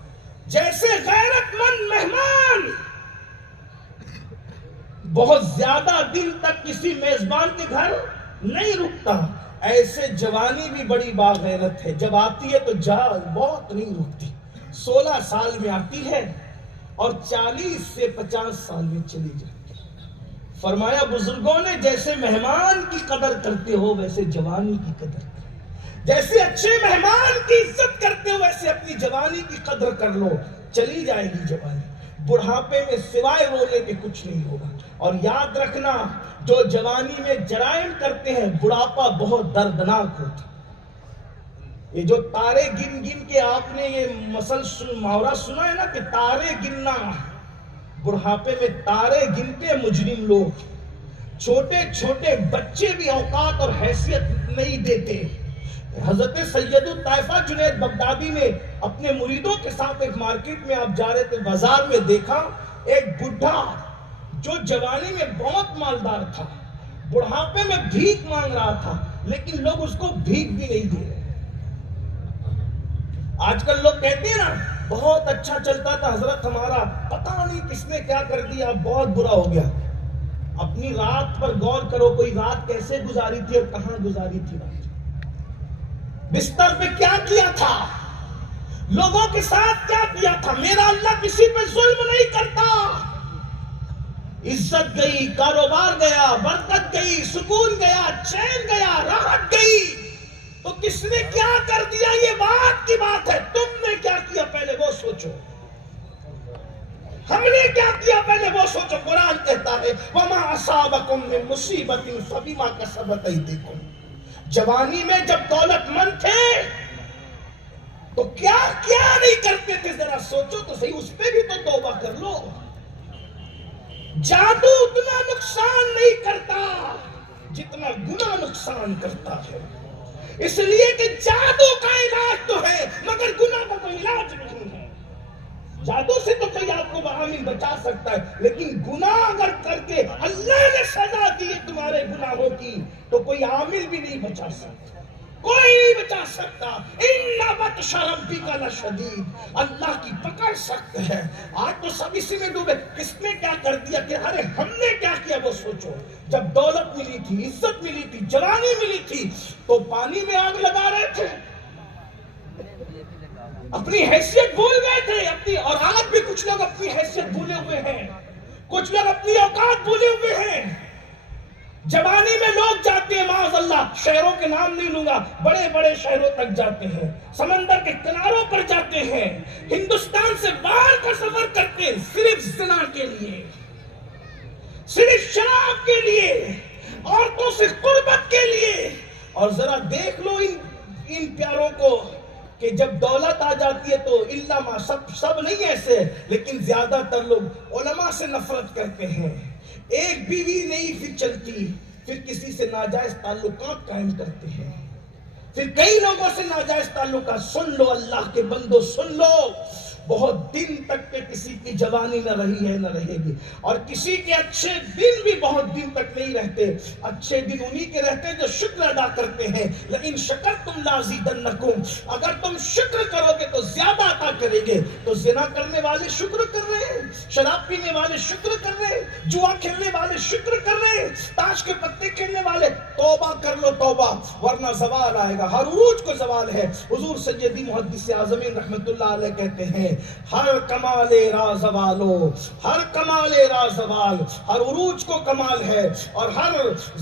جیسے غیرت مند مہمان بہت زیادہ دن تک کسی میزبان کے گھر نہیں رکتا، ایسے جوانی بھی بڑی باغیرت ہے، جب آتی ہے تو بہت نہیں رکتی۔ 16 سال میں آتی ہے اور 40 سے 50 سال میں چلی جاتی۔ فرمایا بزرگوں نے جیسے مہمان کی قدر کرتے ہو ویسے جوانی کی قدر کرو، جیسے اچھے مہمان کی عزت کرتے ہو ویسے اپنی جوانی کی قدر کر لو۔ چلی جائے گی جوانی، بڑھاپے میں سوائے رونے کے کچھ نہیں ہوگا۔ اور یاد رکھنا، جو جوانی میں جرائم کرتے ہیں بڑھاپا بہت دردناک ہوتا۔ یہ جو تارے گن گن کے آپ نے یہ محاورہ سنا ہے نا کہ تارے گننا، بڑھاپے میں تارے گنتے مجرم لوگ، چھوٹے چھوٹے بچے بھی اوقات اور حیثیت نہیں دیتے۔ حضرت سید الطائفہ جنید بغدادی نے اپنے مریدوں کے ساتھ ایک مارکیٹ میں آپ جا رہے تھے، بازار میں دیکھا ایک بڈھا جو جوانی میں بہت مالدار تھا، بڑھاپے میں بھیک مانگ رہا تھا، لیکن لوگ اس کو بھیک بھی نہیں دے رہے۔ آج کل لوگ کہتے ہیں نا بہت اچھا چلتا تھا حضرت ہمارا، پتہ نہیں کس نے کیا کر دیا، اب بہت برا ہو گیا۔ اپنی رات پر غور کرو، کوئی رات کیسے گزاری تھی اور کہاں گزاری تھی؟ بستر پہ کیا کیا تھا، لوگوں کے ساتھ کیا کیا تھا؟ میرا اللہ کسی پہ ظلم نہیں کرتا۔ عزت گئی، کاروبار گیا، برکت گئی، سکون گیا، چین گیا، راحت گئی، تو کس نے کیا کر دیا یہ بات کی بات ہے۔ تم نے کیا کیا پہلے وہ سوچو، ہم نے کیا کیا پہلے وہ سوچو۔ قرآن کہتا ہے وَمَا أَصَابَكُم مِّن مُّصِيبَةٍ فَبِمَا كَسَبَتْ أَيْدِيكُم۔ جوانی میں جب دولت مند تھے تو کیا کیا نہیں کرتے تھے، ذرا سوچو تو صحیح، اس پہ بھی تو توبہ کر لو۔ جادو اتنا نقصان نہیں کرتا جتنا گناہ نقصان کرتا ہے، اس لیے کہ جادو کا علاج تو ہے مگر گناہ کا کوئی علاج نہیں ہے۔ جادو سے تو کوئی آپ کو عامل بچا سکتا ہے، لیکن گناہ اگر کر کے اللہ نے سزا دی ہے تمہارے گناہوں کی تو کوئی عامل بھی نہیں بچا سکتا، کوئی نہیں بچا سکتا۔ اِنَّ بَطْشَ رَبِّكَ لَشَدِيدٌ، اللہ کی پکڑ سخت ہے۔ آج تو سب اسی میں ڈوبے، کس نے کیا کر دیا کہ ارے ہم نے کیا کیا وہ سوچو۔ جب دولت ملی تھی، عزت ملی تھی، جوانی ملی تھی تو پانی میں آگ لگا رہے تھے، اپنی حیثیت بھول گئے تھے اپنی، اور آج بھی کچھ لوگ اپنی حیثیت بھولے ہوئے ہیں، کچھ لوگ اپنی اوقات بھولے ہوئے ہیں۔ جوانی میں لوگ جاتے ہیں معاذ اللہ، شہروں کے نام نہیں لوں گا، بڑے بڑے شہروں تک جاتے ہیں، سمندر کے کناروں پر جاتے ہیں، ہندوستان سے باہر کا سفر کرتے ہیں صرف زنا کے لیے، صرف شراب کے لیے، عورتوں سے قربت کے لیے۔ اور ذرا دیکھ لو ان پیاروں کو کہ جب دولت آ جاتی ہے تو علماء سب نہیں ایسے، لیکن زیادہ تر لوگ علماء سے نفرت کرتے ہیں۔ ایک بیوی نہیں پھر چلتی، پھر کسی سے ناجائز تعلقات قائم کرتے ہیں، پھر کئی لوگوں سے ناجائز تعلقات۔ سن لو اللہ کے بندو، سن لو، بہت دن تک کے کسی کی جوانی نہ رہی ہے نہ رہے گی، اور کسی کے اچھے دن بھی بہت دن تک نہیں رہتے۔ اچھے دن انہی کے رہتے ہیں جو شکر ادا کرتے ہیں۔ لئن شکرتم لازیدنکم، اگر تم شکر کرو گے تو زیادہ عطا کریں گے۔ تو زنا کرنے والے شکر کر رہے ہیں، شراب پینے والے شکر کر رہے ہیں، جوا کھیلنے والے شکر کر رہے ہیں، تاش کے پتے کھیلنے والے توبہ کر لو توبہ، ورنہ زوال آئے گا۔ ہر عروج کو زوال ہے۔ حضور سیدی محدث اعظمین رحمت اللہ علیہ کہتے ہیں ہر کمال راز زوالو، ہر کمال راز زوال، ہر عروج کو کمال ہے، اور ہر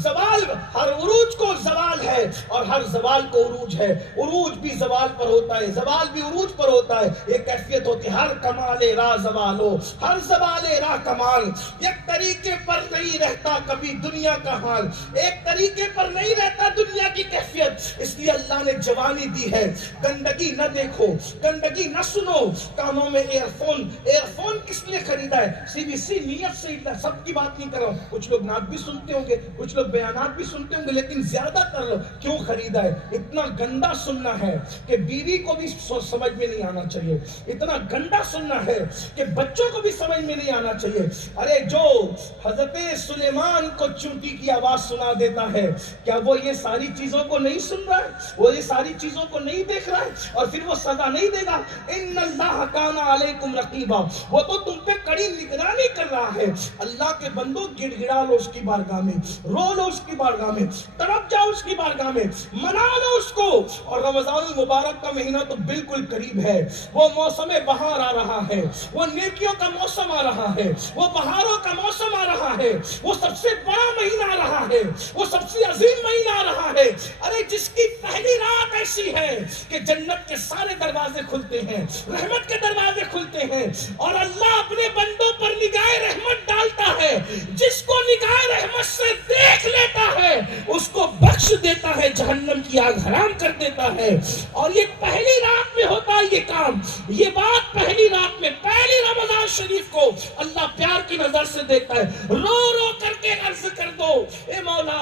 زوال، ہر عروج کو زوال ہے، اور ہر زوال کو عروج ہے۔ عروج بھی زوال پر ہوتا ہے، زوال بھی عروج پر ہوتا ہے۔ یہ کیفیت ہوتی ہے ہر کمال راز زوالو، ہر زوال راہ کمال۔ ایک طریقے پر نہیں رہتا کبھی دنیا کا حال، ایک طریقے پر نہیں رہتا دنیا کی کیفیت۔ اس لیے اللہ نے جوانی دی ہے، گندگی نہ دیکھو، گندگی نہ سنو۔ کانوں میں ایئر فون کس لیے خریدا ہے؟ سی نیت سے۔ سب کی بات نہیں کر رہا ہوں، کچھ لوگ نعت بھی سنتے ہوں گے، کچھ لوگ بیانات بھی سنتے ہوں گے، لیکن زیادہ تر لوگ کیوں خریدا ہے؟ اتنا گندا سننا ہے کہ بیوی کو بھی سمجھ میں نہیں آنا چاہیے، اتنا گندا سننا ہے کہ بچوں کو بھی سمجھ میں نہیں آنا چاہیے۔ ارے جو حضرت سلیمان کو چونٹی کی آواز سنا دیتا ہے، کیا وہ یہ ساری چیزوں کو نہیں سن رہا ہے؟ وہ یہ ساری چیزوں کو نہیں دیکھ رہا ہے؟ اور پھر وہ سزا نہیں دے گا؟ ان اللہ کان علیکم رقیبا، وہ تو تم پہ کڑی نگرانی کر رہا ہے۔ اللہ کے بندو، گڑ گڑا لو اس کی بارگاہ میں، رو لو اس کی بارگاہ میں، تڑپ جاؤ اس کی بارگاہ میں، منا لو اس کو۔ اور رمضان المبارک کا مہینہ تو بالکل قریب ہے، وہ موسم بہار آ رہا ہے، وہ نیکیوں کا موسم آ رہا ہے، وہ بہاروں کا موسم آ رہا ہے، وہ سب سے بڑا مہینہ آ رہا ہے، وہ سب سے عظیم مہینہ آ رہا ہے۔ ارے جس کی پہلی رات ایسی ہے کہ جنت کے سارے دروازے کھلتے ہیں، رحمت کے دروازے کھلتے ہیں، اور اللہ اپنے بندوں پر نگاہ رحمت ڈالتا ہے۔ جس کو نگاہ رحمت سے دیکھ لیتا ہے اس کو بخش دیتا ہے، جہنم کی آگ حرام کر دیتا ہے۔ اور یہ پہلی رات میں ہوتا ہے یہ کام، یہ بات پہلی رات میں، پہلی رمضان شریف کو اللہ پیار کی نظر سے دیکھتا ہے۔ رو رو کر کے عرض کر دو، اے مولا